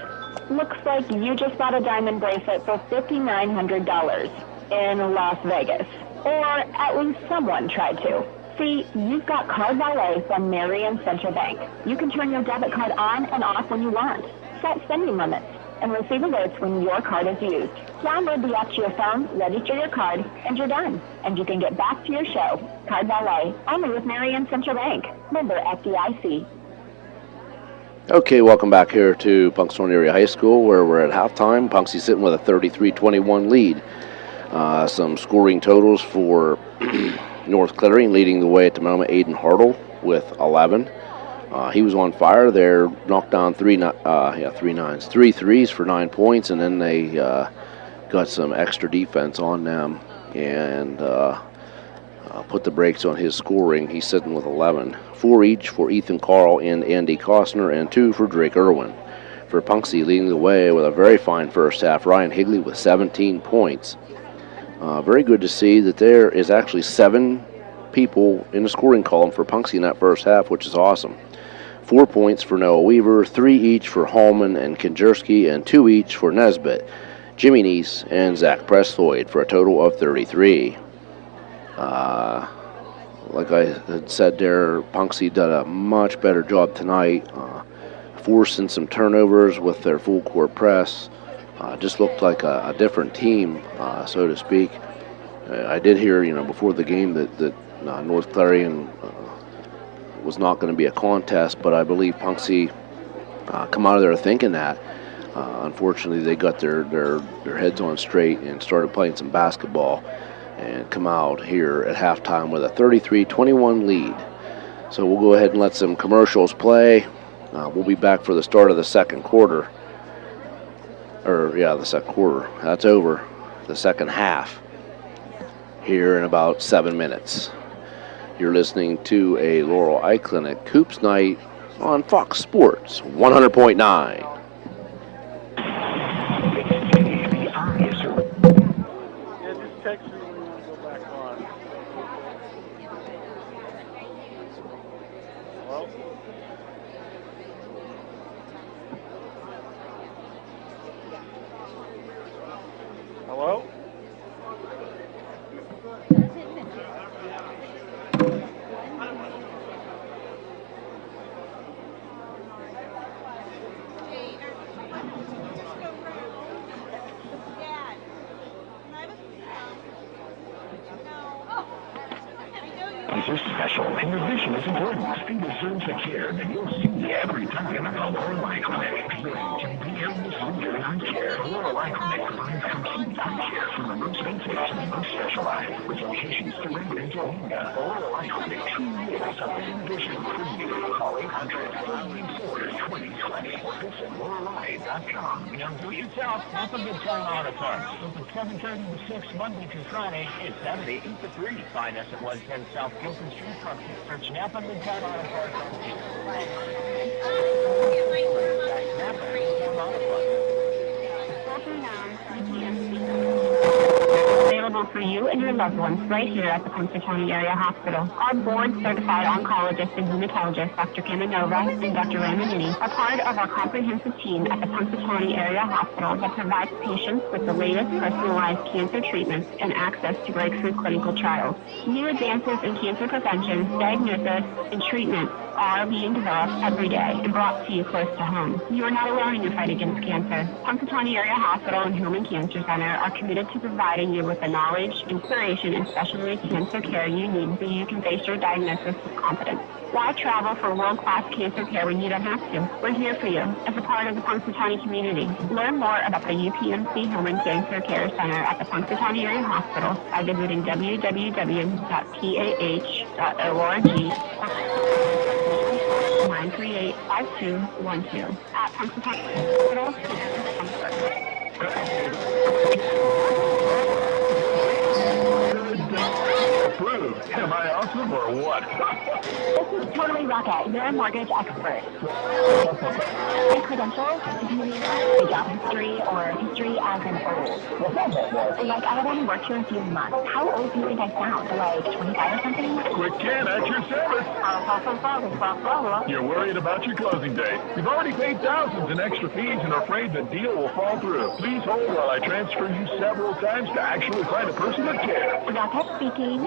Looks like you just bought a diamond bracelet for $5,900 in Las Vegas. Or at least someone tried to. See, you've got Card Valet from Marion Central Bank. You can turn your debit card on and off when you want. Set spending limits and receive alerts when your card is used. Download the app to your phone, register your card, and you're done. And you can get back to your show. Card Valet, only with Marion Central Bank. Member FDIC. Okay, welcome back here to Punxsutawney Area High School, where we're at halftime. Punxsutawney sitting with a 33-21 lead. Some scoring totals for North Clarion, leading the way at the moment, Aiden Hartle with 11. He was on fire there, knocked down three threes for 9 points, and then they got some extra defense on them and put the brakes on his scoring. He's sitting with 11. 4 each for Ethan Carl and Andy Costner, and 2 for Drake Irwin. For Punxsutawney, leading the way with a very fine first half, Ryan Higley with 17 points. Very good to see that there is actually 7 people in the scoring column for Punxsutawney in that first half, which is awesome. 4 points for Noah Weaver, 3 each for Hallman and Kinjerski, and 2 each for Nesbitt, Jimmy Neese, and Zach Pressloyd for a total of 33. Like I had said there, Punxsutawney did a much better job tonight, forcing some turnovers with their full court press. Just looked like a different team, so to speak. I did hear, before the game that North Clarion was not going to be a contest, but I believe Punxsutawney come out of there thinking that. Unfortunately, they got their heads on straight and started playing some basketball and come out here at halftime with a 33-21 lead. So we'll go ahead and let some commercials play. We'll be back for the start of the second quarter. The second quarter. That's over. The second half here in about 7 minutes. You're listening to a Laurel Eye Clinic Hoops Night on Fox Sports 100.9. Hello? You're special, and your vision is important. It deserves the care that you'll see every time at the Laurel Eye Clinic. To be able to see your eye care, Laurel Eye Clinic provides complete eye care from the most basic to the most specialized, with locations surrounded in Georgia. Laurel Eye Clinic, 2 years of vision for you. Call 800-594-2020 or visit laureleye.com. Do it yourself. Nothing good going on at once. Open 7:30 to 6 Monday through Friday, and Saturday 8 to 3. Find us at 110 South Gilson Street, Punxsutawney. Search Napa Midtown Auto Parts. Available for you and your loved ones right here at the Punxsutawney Area Hospital. Our board-certified oncologist and hematologist, Dr. Kamanova and Dr. Ramanini, are part of our comprehensive team at the Punxsutawney Area Hospital that provides patients with the latest personalized cancer treatments and access to breakthrough clinical trials. New advances in cancer prevention, diagnosis, and treatment are being developed every day and brought to you close to home. You are not alone in your fight against cancer. Punxsutawney Area Hospital and Hillman Cancer Center are committed to providing you with the knowledge, inspiration, and specialty cancer care you need so you can face your diagnosis with confidence. Why travel for world-class cancer care when you don't have to? We're here for you as a part of the Punxsutawney community. Learn more about the UPMC Home and Cancer Care Center at the Punxsutawney Area Hospital by visiting www.pah.org. 938-5212 at Punxsutawney Hospital. Approved. Am I awesome or what? This is Totally Rocket, your mortgage expert. My credentials, do you need a job history or history as an old? Like, I have only worked here a few months. How old do you think I sound? Like 25 or something? Quick Can at your service. You're worried about your closing date. You've already paid thousands in extra fees and are afraid the deal will fall through. Please hold while I transfer you several times to actually find a person that cares. Rocket speaking.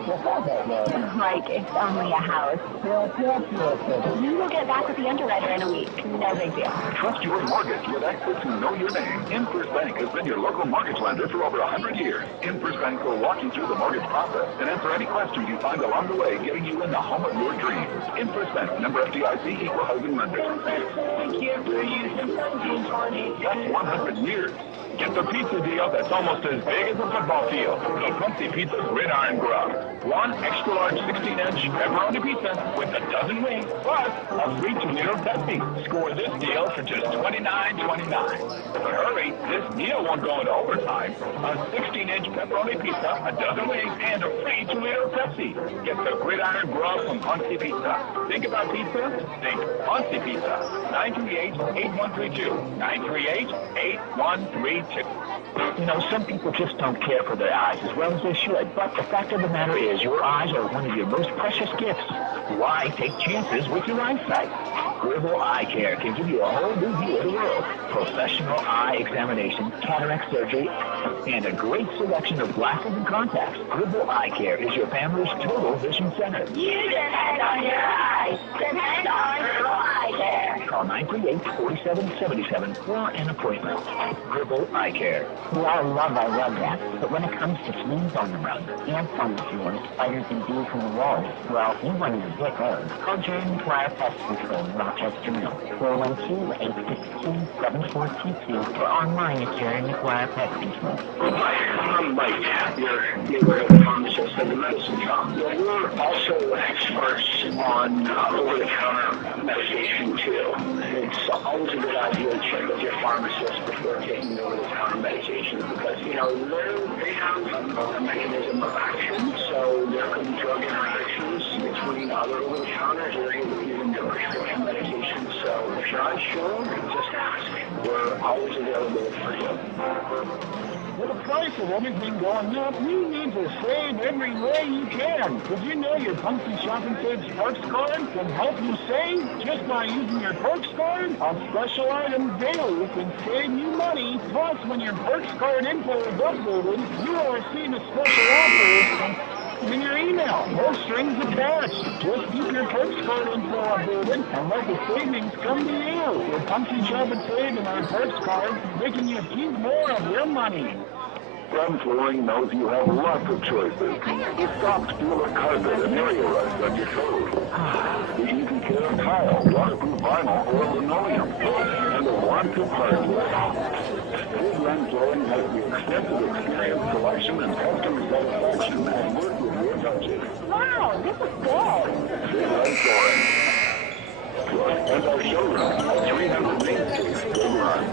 Like, it's only a house. You will get back with the underwriter in a week. No big deal. Trust your mortgage with experts who know your name. InFirst Bank has been your local mortgage lender for over 100 years. InFirst Bank will walk you through the mortgage process and answer any questions you find along the way, getting you in the home of your dreams. InFirst Bank, member FDIC, equal housing lender. Thank you for using Punxsutawney. That's 100 years. Get the pizza deal that's almost as big as a football field. The Punxsutawney Pizza Gridiron Grub. One extra large 16-inch pepperoni pizza with a dozen wings, plus a free 2-liter Pepsi. Score this deal for just $29.29. But hurry, this deal won't go into overtime. A 16-inch pepperoni pizza, a dozen wings, and a free 2-liter Pepsi. Get the Gridiron Grub from Punxsutawney Pizza. Think about pizza? Think Punxsutawney Pizza. 938-8132. 938-8132. You know, some people just don't care for their eyes as well as they should. But the fact of the matter is, your eyes are one of your most precious gifts. Why take chances with your eyesight? Gribble Eye Care can give you a whole new view of the world. Professional eye examination, cataract surgery, and a great selection of glasses and contacts. Gribble Eye Care is your family's total vision center. You depend on your eyes. Depend on Gribble Eye Care. Call 938-4777 for an appointment. Gribble Eye Care. Well, I love that. But when it comes to fleas on the rug, ants on the floor, spiders and bees in the walls, well, you want to get those. Call Jerry McGuire Pest Control in Rochester Mill, 412-862-7422, or online at Jerry McGuire Pest Control. Hi, I'm Mike, your neighborhood pharmacist at the medicine shop. We're also experts on over-the-counter medication, too. It's always a good idea to check with your pharmacist before taking over-the-counter medications because, you know, they have a mechanism of action, so there could be drug interactions between other over-the-counters or even your prescription medications. So if you're unsure, just ask. We're always available for you. With the price of everything going up, you need to save every way you can. Did you know your Punxsutawney Shop and Saves Perks card can help you save just by using your Perks card? On special items daily can save you money. Plus, when your Perks card info is updated, you will receive a special offer in your email. No strings attached. Just keep your Perks card info updated and let the savings come to you. Your Punxsutawney Shop and Save and our Perks card, making you keep more of your money. Sun Flooring knows you have lots of choices. Soft steel or carpet and area rust on your toes. The easy care of tile, waterproof vinyl, or linoleum. And the one-two hardwood. Sun Flooring has the extensive experience, selection, and customer satisfaction and work with your budget. Wow, this is good. Sun Flooring. And our showroom at 300 Main Street, Good Run.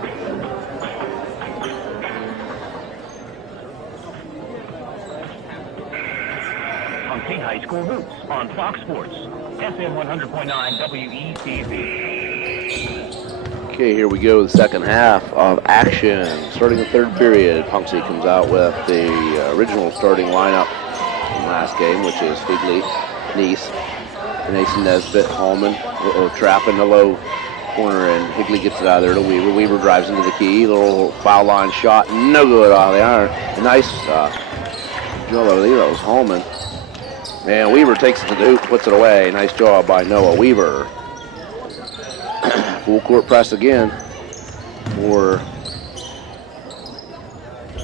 Punxsutawney High School Roots on Fox Sports, FM 100.9 WETV. Okay, here we go, the second half of action. Starting the third period, Punxsutawney comes out with the original starting lineup from last game, which is Higley, Neese, Nason Nesbitt, Hallman, trap in the low corner, and Higley gets it out of there to Weaver. Weaver drives into the key, little foul line shot, no good off the iron. A nice drill over there, that was Hallman. And Weaver takes it to the hoop, puts it away. Nice job by Noah Weaver. Full court press again for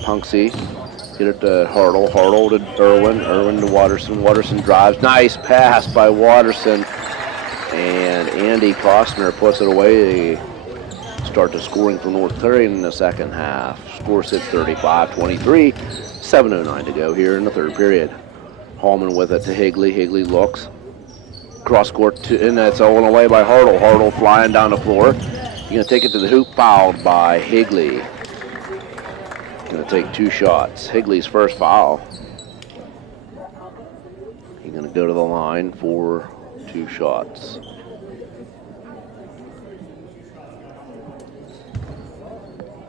Punxsutawney. Get it to Hartle. Hartle to Irwin. Irwin to Watterson. Watterson drives. Nice pass by Watterson. And Andy Costner puts it away. They start the scoring for North Clarion in the second half. Score sits 35-23. 7:09 to go here in the third period. Hallman with it to Higley. Higley looks. Cross court, and that's stolen away by Hartle. Hartle flying down the floor. He's going to take it to the hoop, fouled by Higley. Going to take 2 shots. Higley's first foul. He's going to go to the line for 2 shots.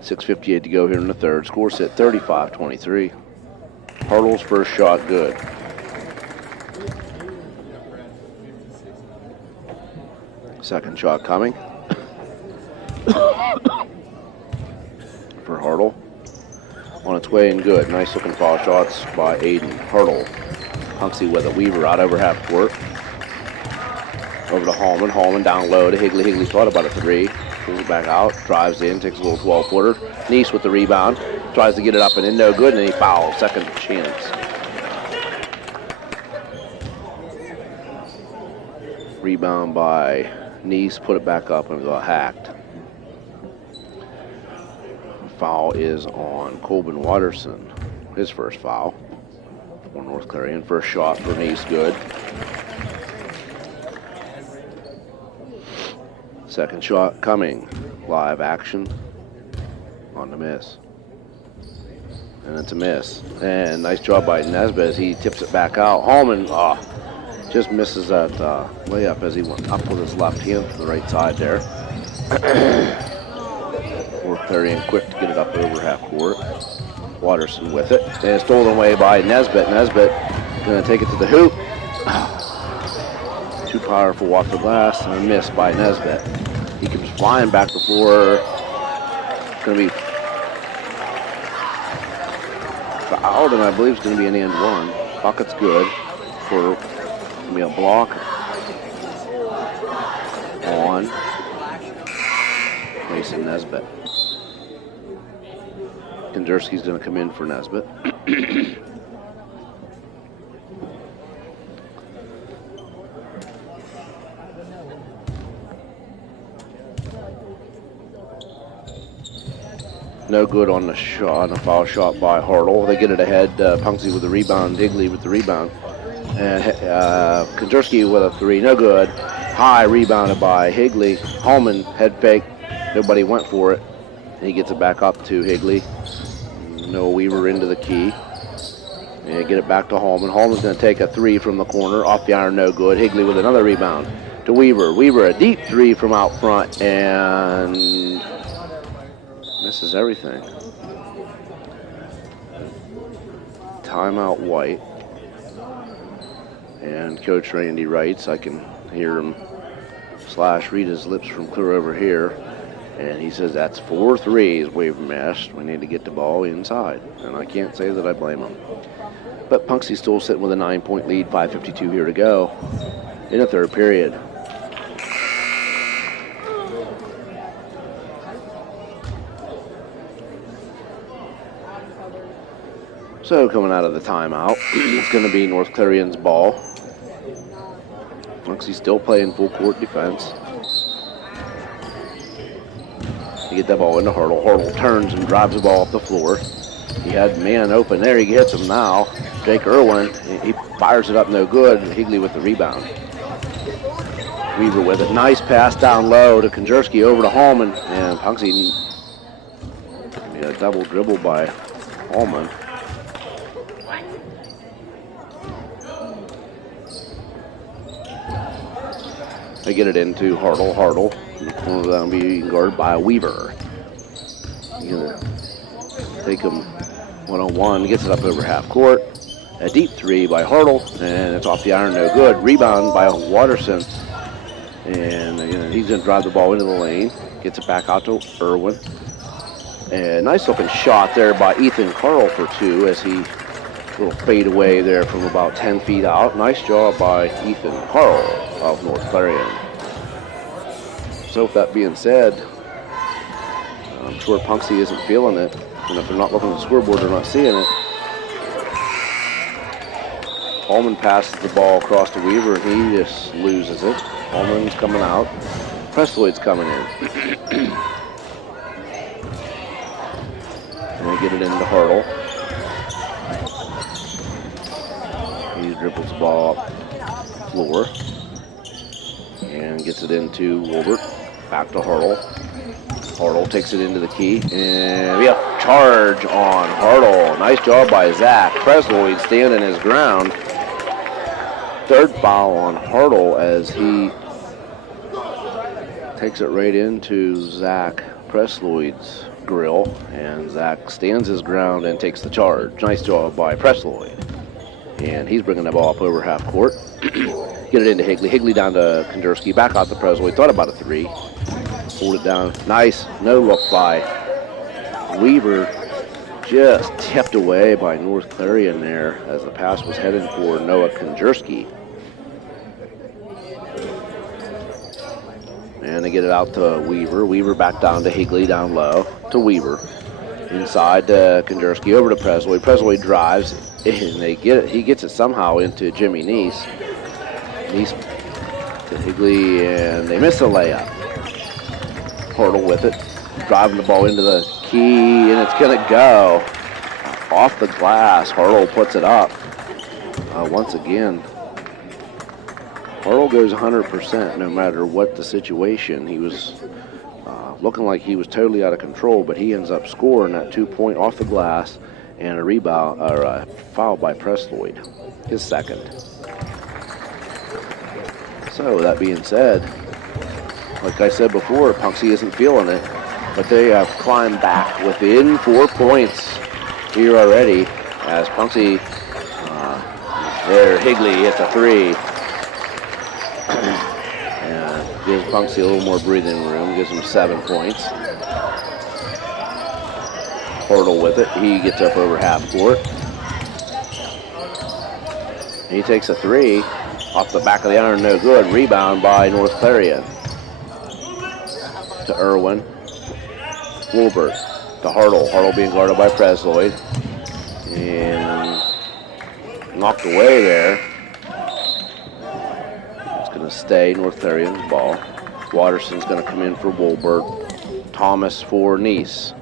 .6:58 to go here in the third. Score set 35-23. Hartle's first shot good. Second shot coming for Hartle. On its way and good. Nice looking foul shots by Aiden. Hartle. Punxsutawney with a Weaver out over half court. Over to Hallman. Hallman down low to Higley. Higley thought about a 3. Pulls it back out. Drives in. Takes a little 12-footer. Neese with the rebound. Tries to get it up and in. No good. And he fouls. Second chance. Rebound by Neese. Put it back up and got hacked. Foul is on Colbin Watterson. His first foul for North Clarion. First shot for Neese, good. Second shot coming. Live action on the miss. And it's a miss. And nice job by Nesbitt as he tips it back out. Hallman just misses that layup as he went up with his left hand from the right side there. North Clarion quick to get it up over half court. Watterson with it. And it's stolen away by Nesbitt. Nesbitt going to take it to the hoop. Too powerful off the glass and a miss by Nesbitt. He comes flying back the floor. It's going to be fouled, and I believe it's going to be an and one. Pocket's good for going to be a block on Mason Nesbitt. Konderski's going to come in for Nesbitt. No good on the shot, a foul shot by Hartle. They get it ahead. Punxsutawney with the rebound, Higley with the rebound. And Konderski with a 3, no good. High rebounded by Higley. Hallman head fake, nobody went for it. And he gets it back up to Higley. No Weaver into the key. And get it back to Hallman. Hallman's going to take a 3 from the corner. Off the iron, no good. Higley with another rebound to Weaver. Weaver a deep 3 from out front and misses everything. Timeout White. And Coach Randy writes, I can hear him read his lips from clear over here. And he says that's 4 threes we've missed. We need to get the ball inside. And I can't say that I blame him. But Punxsutawney's still sitting with a 9-point lead, 5:52 here to go in the third period. So coming out of the timeout, it's going to be North Clarion's ball. Punxsutawney's still playing full court defense. They get that ball into Hartle. Hartle turns and drives the ball off the floor. He had man open there. He gets him now. Jake Irwin, he fires it up, no good. Higley with the rebound. Weaver with it. Nice pass down low to Konderski over to Hallman. And Punxsutawney a double dribble by Hallman. They get it into Hartle. Hartle. One of them being guarded by Weaver. He's going to take him one-on-one. Gets it up over half court. A deep 3 by Hartle. And it's off the iron, no good. Rebound by Watterson. And he's going to drive the ball into the lane. Gets it back out to Irwin. And nice looking shot there by Ethan Carl for 2 as he little fade away there from about 10 feet out. Nice job by Ethan Carl of North Clarion. So with that being said, I'm sure Punxsutawney isn't feeling it. And if they're not looking at the scoreboard, they're not seeing it. Holman passes the ball across to Weaver, and he just loses it. Holman's coming out. Presloyd's coming in. And they get it into Hartle. He dribbles the ball up floor and gets it into Wilbert. Back to Hartle. Hartle takes it into the key, and we have charge on Hartle. Nice job by Zach. Presloyd standing his ground. Third foul on Hartle as he takes it right into Zach Presloyd's grill, and Zach stands his ground and takes the charge. Nice job by Presloyd. And he's bringing the ball up over half court. Get it into Higley. Higley down to Konderski. Back out to Presloyd. Thought about a three. Hold it down. Nice. No look by Weaver. Just tipped away by North Clarion there as the pass was headed for Noah Konderski. And they get it out to Weaver. Weaver back down to Higley, down low to Weaver. Inside to Konderski, over to Presloyd. Presloyd drives, and they get it. He gets it somehow into Jimmy Neese. Neese to Higley, and they miss the layup. Hartle with it, driving the ball into the key, and it's going to go off the glass. Hartle puts it up once again. Hartle goes 100% no matter what the situation. He was looking like he was totally out of control, but he ends up scoring that 2-point off the glass and a rebound or a foul by Presloyd, his second. So that being said, like I said before, Punxsutawney isn't feeling it, but they have climbed back within 4 points here already as Punxsutawney, there Higley hits a three. And gives Punxsutawney a little more breathing room, gives him 7 points. Hartle with it, he gets up over half court. He takes a three off the back of the iron, no good. Rebound by North Clarion. To Irwin. Wilbert to Hartle. Hartle being guarded by Presloyd. And knocked away there. Stay North Clarion's ball. Watterson's going to come in for Wilbert. Thomas for Neese.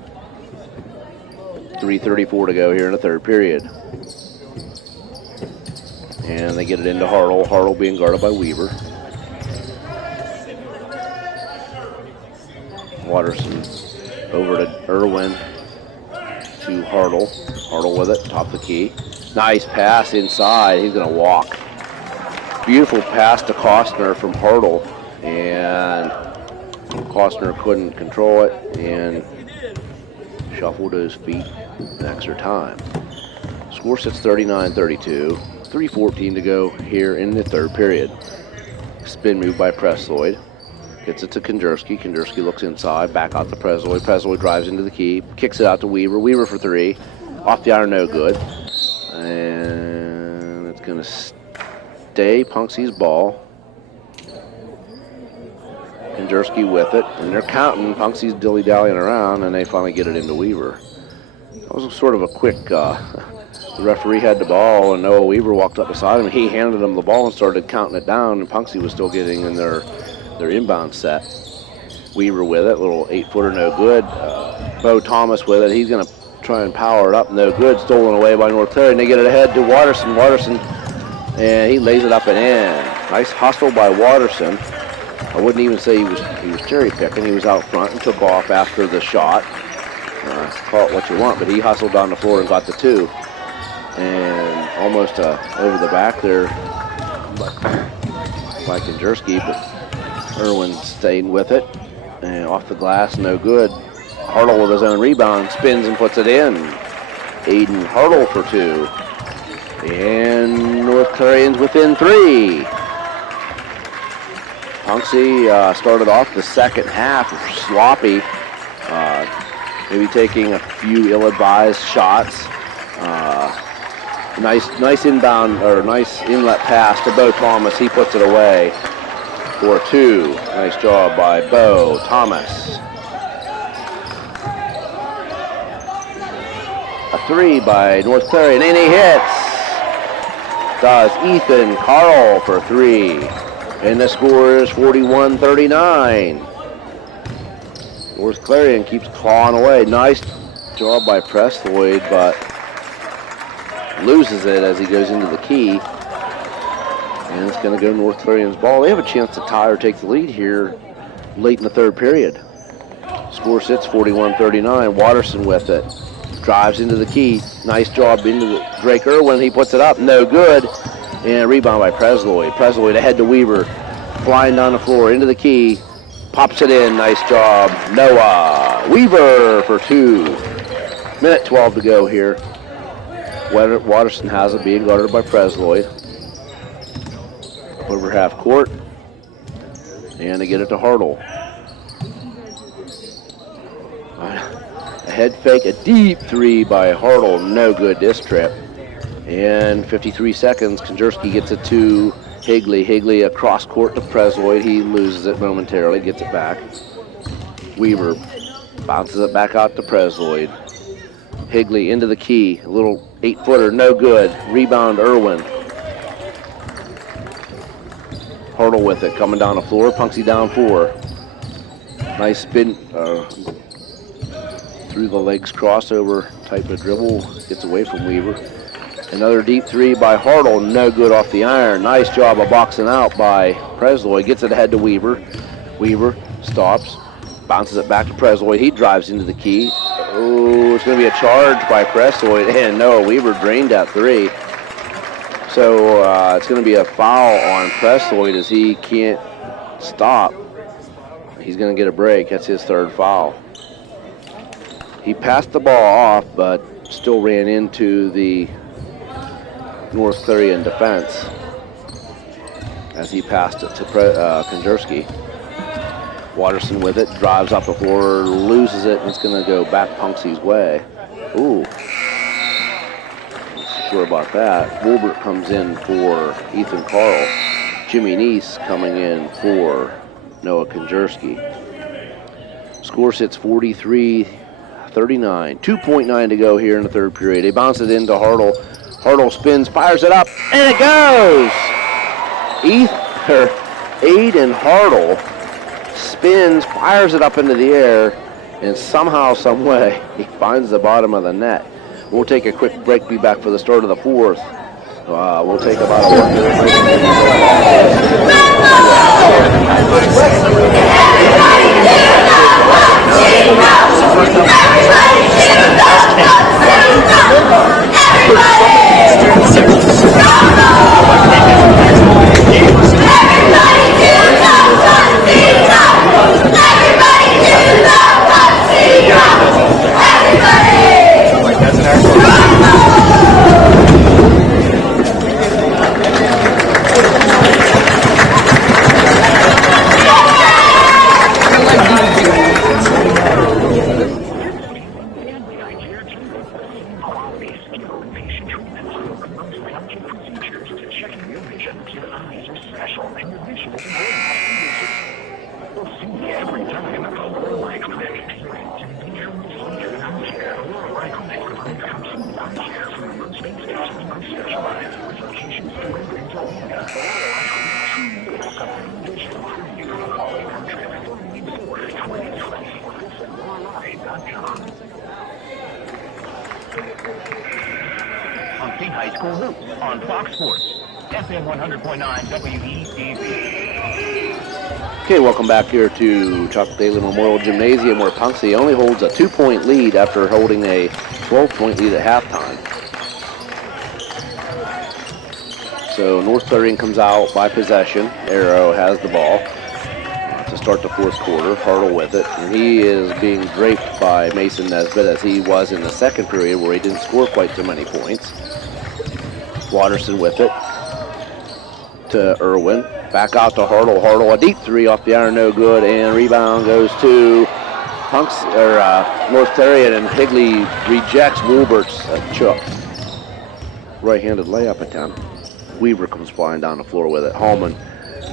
3:34 to go here in the third period. And they get it into Hartle. Hartle being guarded by Weaver. Watterson over to Irwin to Hartle. Hartle with it, top the key. Nice pass inside. He's going to walk. Beautiful pass to Costner from Hartle, and Costner couldn't control it and shuffled to his feet in extra time. Score sits 39-32, 3:14 to go here in the third period. Spin move by Presloyd. Gets it to Konderski. Konderski looks inside, back out to Presloyd. Presloyd drives into the key, kicks it out to Weaver. Weaver for three. Off the iron, no good. And it's going to stay Punxsutawney's ball. Konderski with it, and they're counting. Punxsutawney's dilly-dallying around, and they finally get it into Weaver. That was sort of a quick, the referee had the ball, and Noah Weaver walked up beside him. He handed him the ball and started counting it down, and Punxsutawney was still getting in their inbound set. Weaver with it, little 8-footer, no good. Bo Thomas with it. He's going to try and power it up, no good. Stolen away by North Clarion. They get it ahead to Watterson. Watterson, and he lays it up and in. Nice hustle by Watterson. I wouldn't even say he was cherry picking. He was out front and took off after the shot. Call it what you want, but he hustled down the floor and got the two. And almost over the back there by Konderski, but Irwin stayed with it. And off the glass, no good. Hartle with his own rebound, spins and puts it in. Aiden Hartle for two. And North Clarion's within three. Punxsutawney started off the second half sloppy, maybe taking a few ill-advised shots. Nice inbound, or nice inlet pass to Bo Thomas. He puts it away for two. Nice job by Bo Thomas. A three by North Clarion, and he hits. does Ethan Carl for 3. And the score is 41-39. North Clarion keeps clawing away. Nice job by Presloyd, but loses it as he goes into the key. And it's going to go North Clarion's ball. They have a chance to tie or take the lead here late in the third period. Score sits 41-39. Watterson with it. Drives into the key. Nice job into the Drake Irwin. He puts it up. No good. And rebound by Presloyd. Presloyd ahead to Weaver. Flying down the floor into the key. Pops it in. Nice job. Noah. Weaver for 2. Minute 12 to go here. Watterson has it, being guarded by Presloyd. Over half court. And they get it to Hartle. A head fake, a deep 3 by Hartle. No good this trip. And 53 seconds, Konjerski gets it to Higley. Higley across court to Presloyd. He loses it momentarily, gets it back. Weaver bounces it back out to Presloyd. Higley into the key. A little 8-footer, no good. Rebound, Irwin. Hartle with it, coming down the floor. Punxsutawney down 4. Nice spin, through the legs crossover type of dribble. Gets away from Weaver. Another deep 3 by Hartle, no good off the iron. Nice job of boxing out by Presloyd. Gets it ahead to Weaver. Weaver stops, bounces it back to Presloyd. He drives into the key. Oh, it's going to be a charge by Presloyd. And no, Weaver drained that 3. So it's going to be a foul on Presloyd as he can't stop. He's going to get a break. That's his 3rd foul. He passed the ball off, but still ran into the North Clarion defense as he passed it to Konjerski. Watterson with it, drives up the floor, loses it, and it's going to go back Punxsy's way. Ooh. Not sure about that. Wilbert comes in for Ethan Carl. Jimmy Neese coming in for Noah Konjerski. Score sits 43-39. 2.9 to go here in the third period. They bounce it into Hartle. Hartle spins, fires it up, and it goes! Aiden Hartle spins, fires it up into the air, and somehow, some way, he finds the bottom of the net. We'll take a quick break, be back for the start of the 4th. We'll take about a 1-minute break. Punxsutawney High School Hoops on Fox Sports, FM 100.9 WETV. Okay, welcome back here to Chocolate Daily Memorial Gymnasium, where Punxsutawney only holds a 2-point lead after holding a 12-point lead at halftime. So North Clarion comes out by possession. Arrow has the ball to start the 4th quarter. Hartle with it, and he is being draped by Mason Nesbitt as he was in the 2nd period, where he didn't score quite so many points. Watterson with it to Irwin. Back out to Hartle. Hartle, a deep 3 off the iron, no good, and rebound goes to North Clarion, and Higley rejects Wolbert's right-handed layup attempt. Weaver comes flying down the floor with it. Hallman,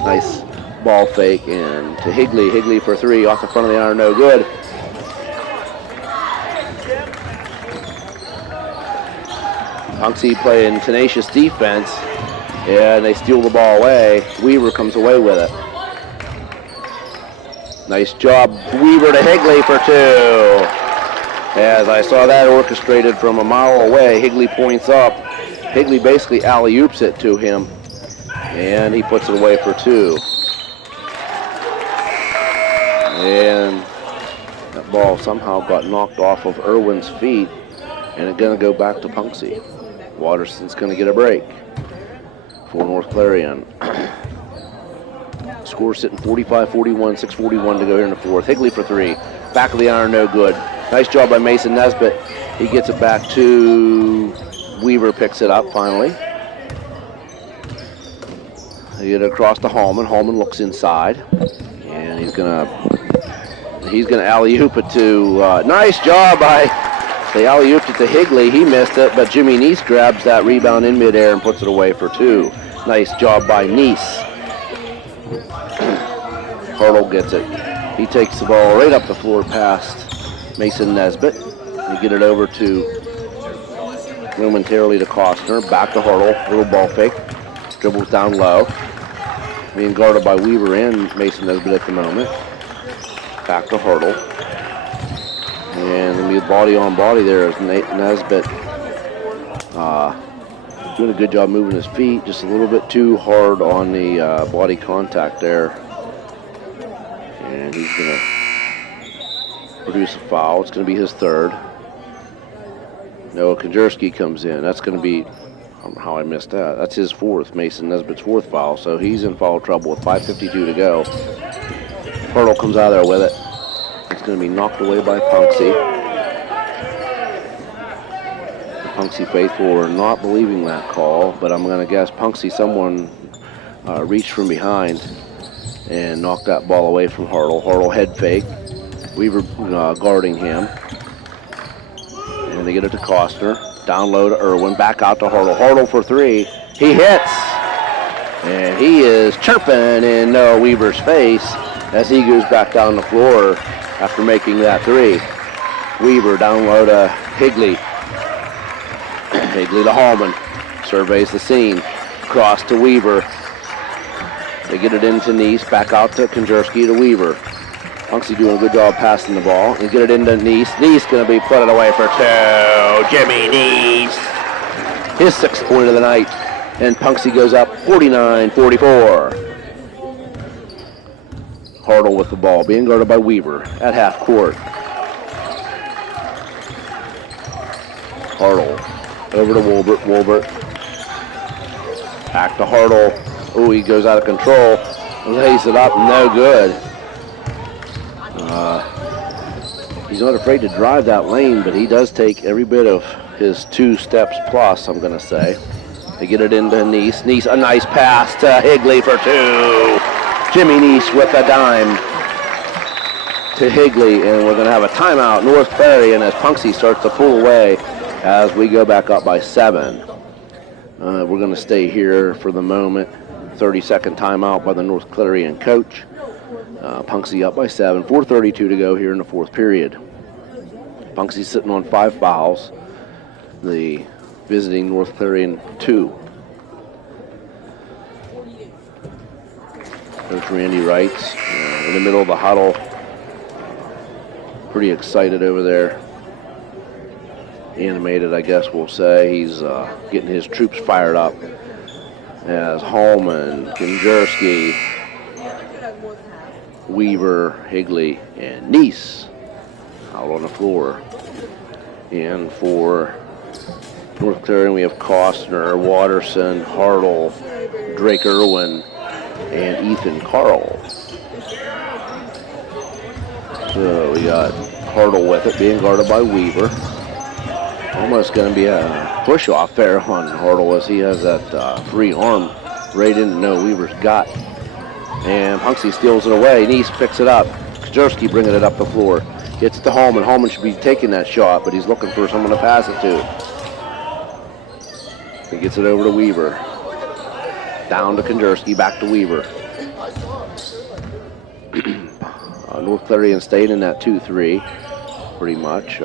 nice ball fake, and to Higley. Higley for 3 off the front of the iron, no good. Punxsutawney playing tenacious defense Yeah, and they steal the ball away. Weaver comes away with it. Nice job, Weaver to Higley for 2. As I saw that orchestrated from a mile away, Higley points up. Higley basically alley-oops it to him, and he puts it away for 2. And that ball somehow got knocked off of Irwin's feet, and it's going to go back to Punxsutawney. Watterson's going to get a break for North Clarion. Score sitting 45-41, 6:41 to go here in the 4th. Higley for 3. Back of the iron, no good. Nice job by Mason Nesbitt. He gets it back to Weaver, picks it up finally. They get it across to Hallman. Hallman looks inside, and he's gonna alley-oop it to. Nice job by. They alley-ooped it to Higley. He missed it, but Jimmy Neese grabs that rebound in midair and puts it away for 2. Nice job by Neese. Hartle gets it. He takes the ball right up the floor past Mason Nesbitt. They get it over to momentarily to Costner. Back to Hartle. Little ball fake. Dribbles down low. Being guarded by Weaver and Mason Nesbitt at the moment. Back to Hartle. And going to be body on body there as Nesbitt doing a good job moving his feet. Just a little bit too hard on the body contact there. And he's going to produce a foul. It's going to be his 3rd. Noah Konjerski comes in. That's going to be, I don't know how I missed that. That's his 4th, Mason Nesbitt's 4th foul. So he's in foul trouble with 5:52 to go. Hartle comes out of there with it. It's going to be knocked away by Punxsutawney. The Punxsutawney faithful are not believing that call, but I'm going to guess Punxsutawney, someone reached from behind and knocked that ball away from Hartle. Hartle head fake. Weaver guarding him. And they get it to Costner. Down low to Irwin. Back out to Hartle. Hartle for 3. He hits. And he is chirping in Noah Weaver's face as he goes back down the floor after making that 3. Weaver down low to Higley. Higley to Hallman. Surveys the scene. Cross to Weaver. They get it into Neese. Back out to Konjerski to Weaver. Punxsutawney doing a good job passing the ball. They get it into Neese. Neese going to be put it away for 2. Jimmy Neese. His 6th point of the night. And Punxsutawney goes up 49-44. Hartle with the ball, being guarded by Weaver at half court. Hartle over to Wolbert. Wolbert back to Hartle. Oh, he goes out of control. Lays it up, no good. He's not afraid to drive that lane, but he does take every bit of his 2 steps plus, I'm going to say. They get it into Neese. Neese, a nice pass to Higley for 2. Jimmy Neese with a dime to Higley, and we're going to have a timeout. North Clarion as Punxsutawney starts to pull away as we go back up by 7. We're going to stay here for the moment. 30-second timeout by the North Clarion coach. Punxsutawney up by 7. 4:32 to go here in the 4th period. Punxsutawney sitting on 5 fouls. The visiting North Clarion 2. Coach Randy Wrights in the middle of the huddle. Pretty excited over there. Animated, I guess we'll say. He's getting his troops fired up. As Hallman, Konjerski, Weaver, Higley, and Neese out on the floor. And for North Clarion, we have Costner, Watterson, Hartle, Drake Irwin, and Ethan Carl. So we got Hartle with it, being guarded by Weaver. Almost going to be a push-off there on Hartle as he has that free arm right into Noah Weaver's gut. And Punxsutawney steals it away. Neese picks it up. Konjerski bringing it up the floor. Gets it to Hallman. Hallman should be taking that shot, but he's looking for someone to pass it to. He gets it over to Weaver. Down to Konjerski, back to Weaver. North Clarion staying in that 2-3, pretty much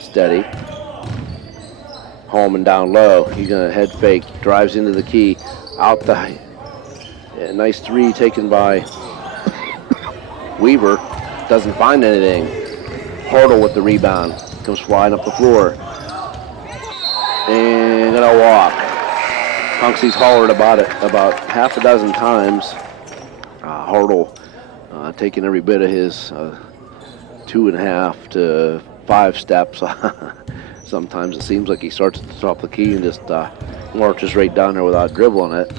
steady. Hallman down low. He's going to head fake, drives into the key. out the nice three taken by Weaver. Doesn't find anything. Hartle with the rebound. Comes flying up the floor. And gonna walk. Punxsy's hollered about it about half a dozen times. Hartle taking every bit of his 2.5 to 5 steps. Sometimes it seems like he starts at the top of the key and just marches right down there without dribbling it.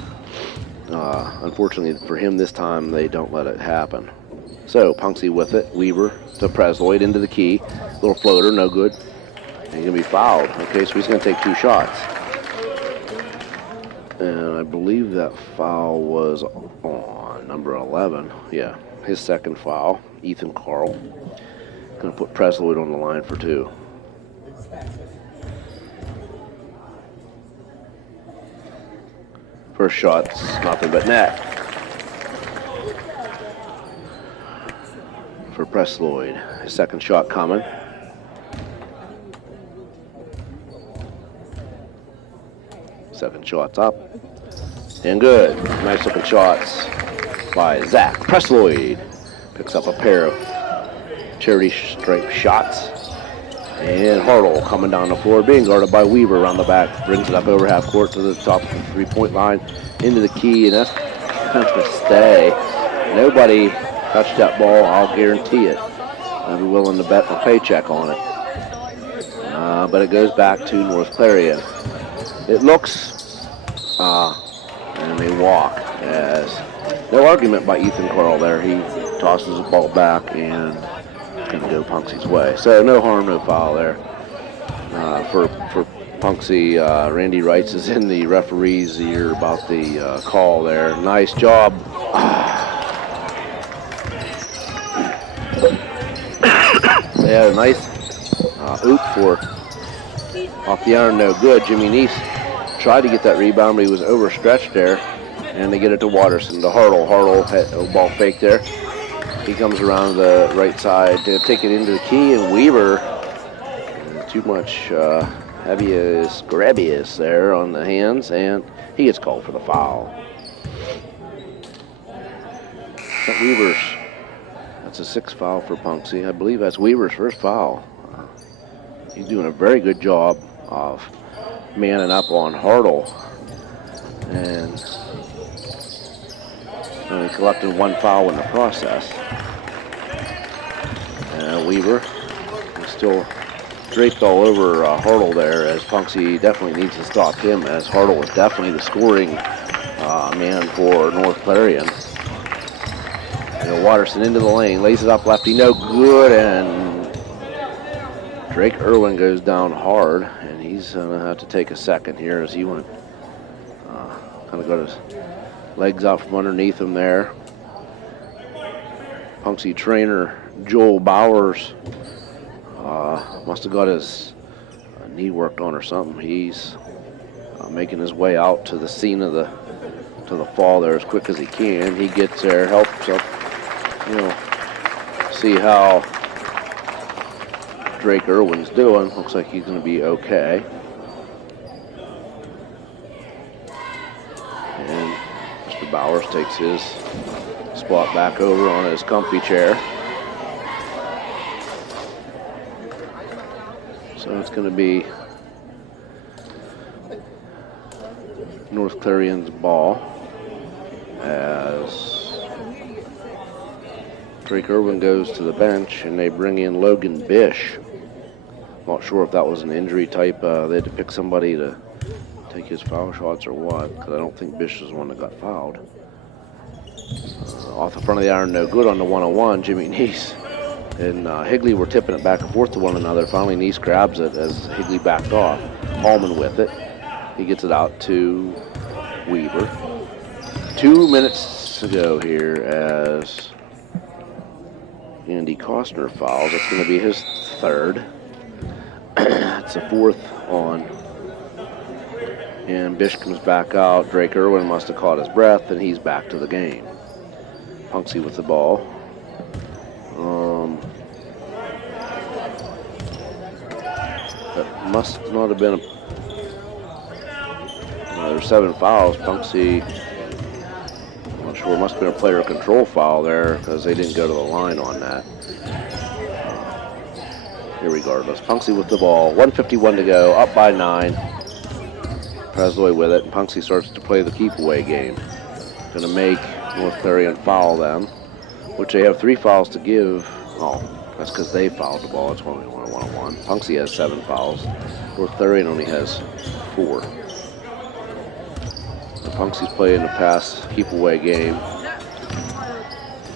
Unfortunately for him this time, they don't let it happen. So Punxsy with it, Weaver to Presloyd into the key. Little floater, no good. And he's going to be fouled. Okay, so he's going to take 2 shots. And I believe that foul was on number 11. Yeah, his second foul, Ethan Carl. Going to put Presloyd on the line for 2. First shot's nothing but net for Presloyd. His second shot coming. Second shot's up. And good. Nice looking shots by Zach Presloyd. Picks up a pair of charity stripe shots. And Hartle coming down the floor, being guarded by Weaver around the back. Brings it up over half court to the top of the 3-point line, into the key, and that's going to stay. Nobody touched that ball, I'll guarantee it. I'd be willing to bet a paycheck on it. But it goes back to North Clarion. It looks, and they walk, as no argument by Ethan Carl there. He tosses the ball back and going to go Punxsy's way. So no harm, no foul there for Punxsy. Randy Wrights is in the referee's ear about the call there. Nice job. They had a nice oop for off the iron, no good. Jimmy Neese tried to get that rebound, but he was overstretched there. And they get it to Watterson, to Hartle. Hartle had a ball fake there. He comes around the right side to take it into the key, and Weaver, too much habeas corpus there on the hands, and he gets called for the foul. That's a 6th foul for Punxsy. I believe that's Weaver's first foul. He's doing a very good job of manning up on Hartle, and only collected 1 foul in the process. Weaver is still draped all over Hartle there, as Punxsy definitely needs to stop him, as Hartle is definitely the scoring man for North Clarion. Watterson into the lane, lays it up lefty, no good, and Drake Irwin goes down hard, and he's going to have to take a second here as he went, kind of got his legs out from underneath him there. Punxsy trainer Joel Bowers must have got his knee worked on or something. He's making his way out to the scene of the fall there as quick as he can. He gets there, helps up, see how Drake Irwin's doing. Looks like he's going to be okay. And Mr. Bowers takes his spot back over on his comfy chair. So it's going to be North Clarion's ball, as Drake Irwin goes to the bench and they bring in Logan Bish. Not sure if that was an injury type. They had to pick somebody to take his foul shots or what, because I don't think Bish was the one that got fouled. Off the front of the iron, no good on the 1-on-1. Jimmy Neese and Higley were tipping it back and forth to one another. Finally, Neese grabs it as Higley backed off. Hallman with it. He gets it out to Weaver. 2 minutes to go here as Andy Costner fouls. That's going to be his 3rd. It's a 4th on. And Bish comes back out. Drake Irwin must have caught his breath, and he's back to the game. Punxsy with the ball. That must not have been a There's 7 fouls. Punxsutawney, I'm not sure, must have been a player control foul there because they didn't go to the line on that. Irregardless, Punxsutawney with the ball. 1:51 to go, up by 9. Presloy with it, and Punxsutawney starts to play the keep-away game. Going to make North Clarion foul them, which they have 3 fouls to give. Oh, that's because they fouled the ball. It's only 1-on-1. Punxsutawney has 7 fouls. North Clarion only has 4. So Punxsutawney's playing the pass keep-away game.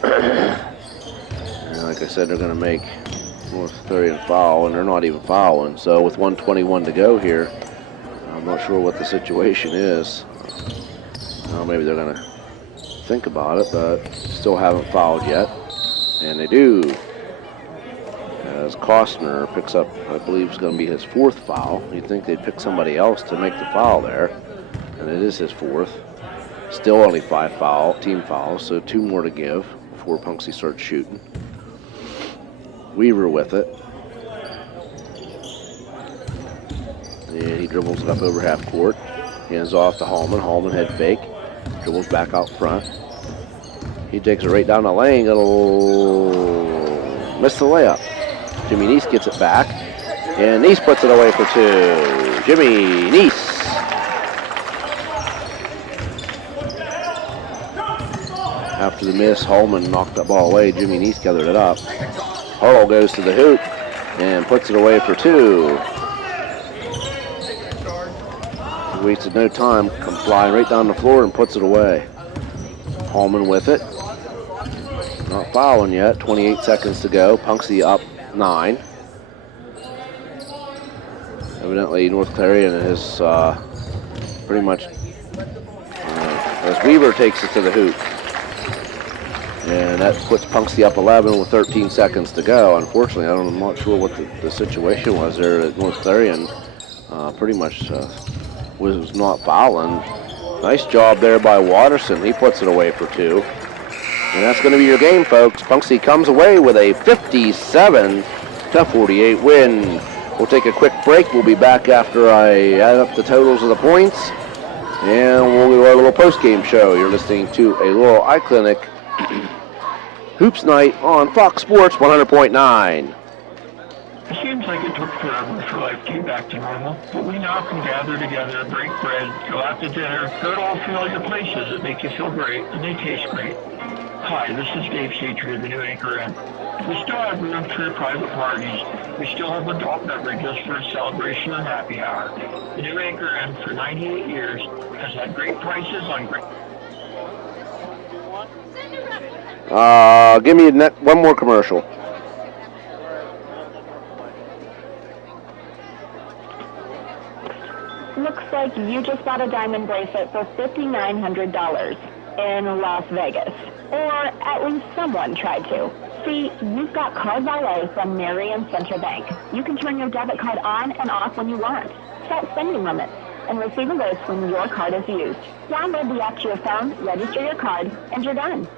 And like I said, they're going to make North Clarion foul, and they're not even fouling. So with 1:21 to go here, I'm not sure what the situation is. Maybe they're going to think about it, but still haven't fouled yet. And they do. As Costner picks up, I believe it's going to be his 4th foul. You'd think they'd pick somebody else to make the foul there. And it is his 4th. Still only 5 team fouls, so 2 more to give before Punxsutawney starts shooting. Weaver with it. And he dribbles it up over half court. Hands off to Hallman. Hallman head fake. Dribbles back out front. He takes it right down the lane. It'll miss the layup. Jimmy Neese gets it back. And Neese puts it away for 2. Jimmy Neese. After the miss, Hallman knocked that ball away. Jimmy Neese gathered it up. Harrell goes to the hoop and puts it away for 2. He wasted no time, comes flying right down the floor and puts it away. Hallman with it. Not fouling yet. 28 seconds to go. Punxsutawney up 9. Evidently, North Clarion is pretty much as Weaver takes it to the hoop. And that puts Punxsutawney up 11 with 13 seconds to go. Unfortunately, I'm not sure what the situation was there at North Clarion. Pretty much was not fouling. Nice job there by Watterson. He puts it away for 2. And that's going to be your game, folks. Punxsutawney comes away with a 57-48 win. We'll take a quick break. We'll be back after I add up the totals of the points. And we'll do our little post-game show. You're listening to a Laurel Eye Clinic Hoops Night on Fox Sports 100.9. It seems like it took forever for life to get back to normal, but we now can gather together, break bread, go out to dinner, go to all familiar places that make you feel great, and they taste great. Hi, this is Dave Satry of the New Anchor Inn. We still have room for private parties. We still have adult beverages for a celebration or happy hour. The New Anchor Inn, for 98 years, has had great prices on great... Give me one more commercial. Looks like you just bought a diamond bracelet for $5,900 in Las Vegas. Or at least someone tried to. See, you've got Card Valet from Marion Central Bank. You can turn your debit card on and off when you want. Set spending limits and receive alerts when your card is used. Download the app to your phone, register your card, and you're done.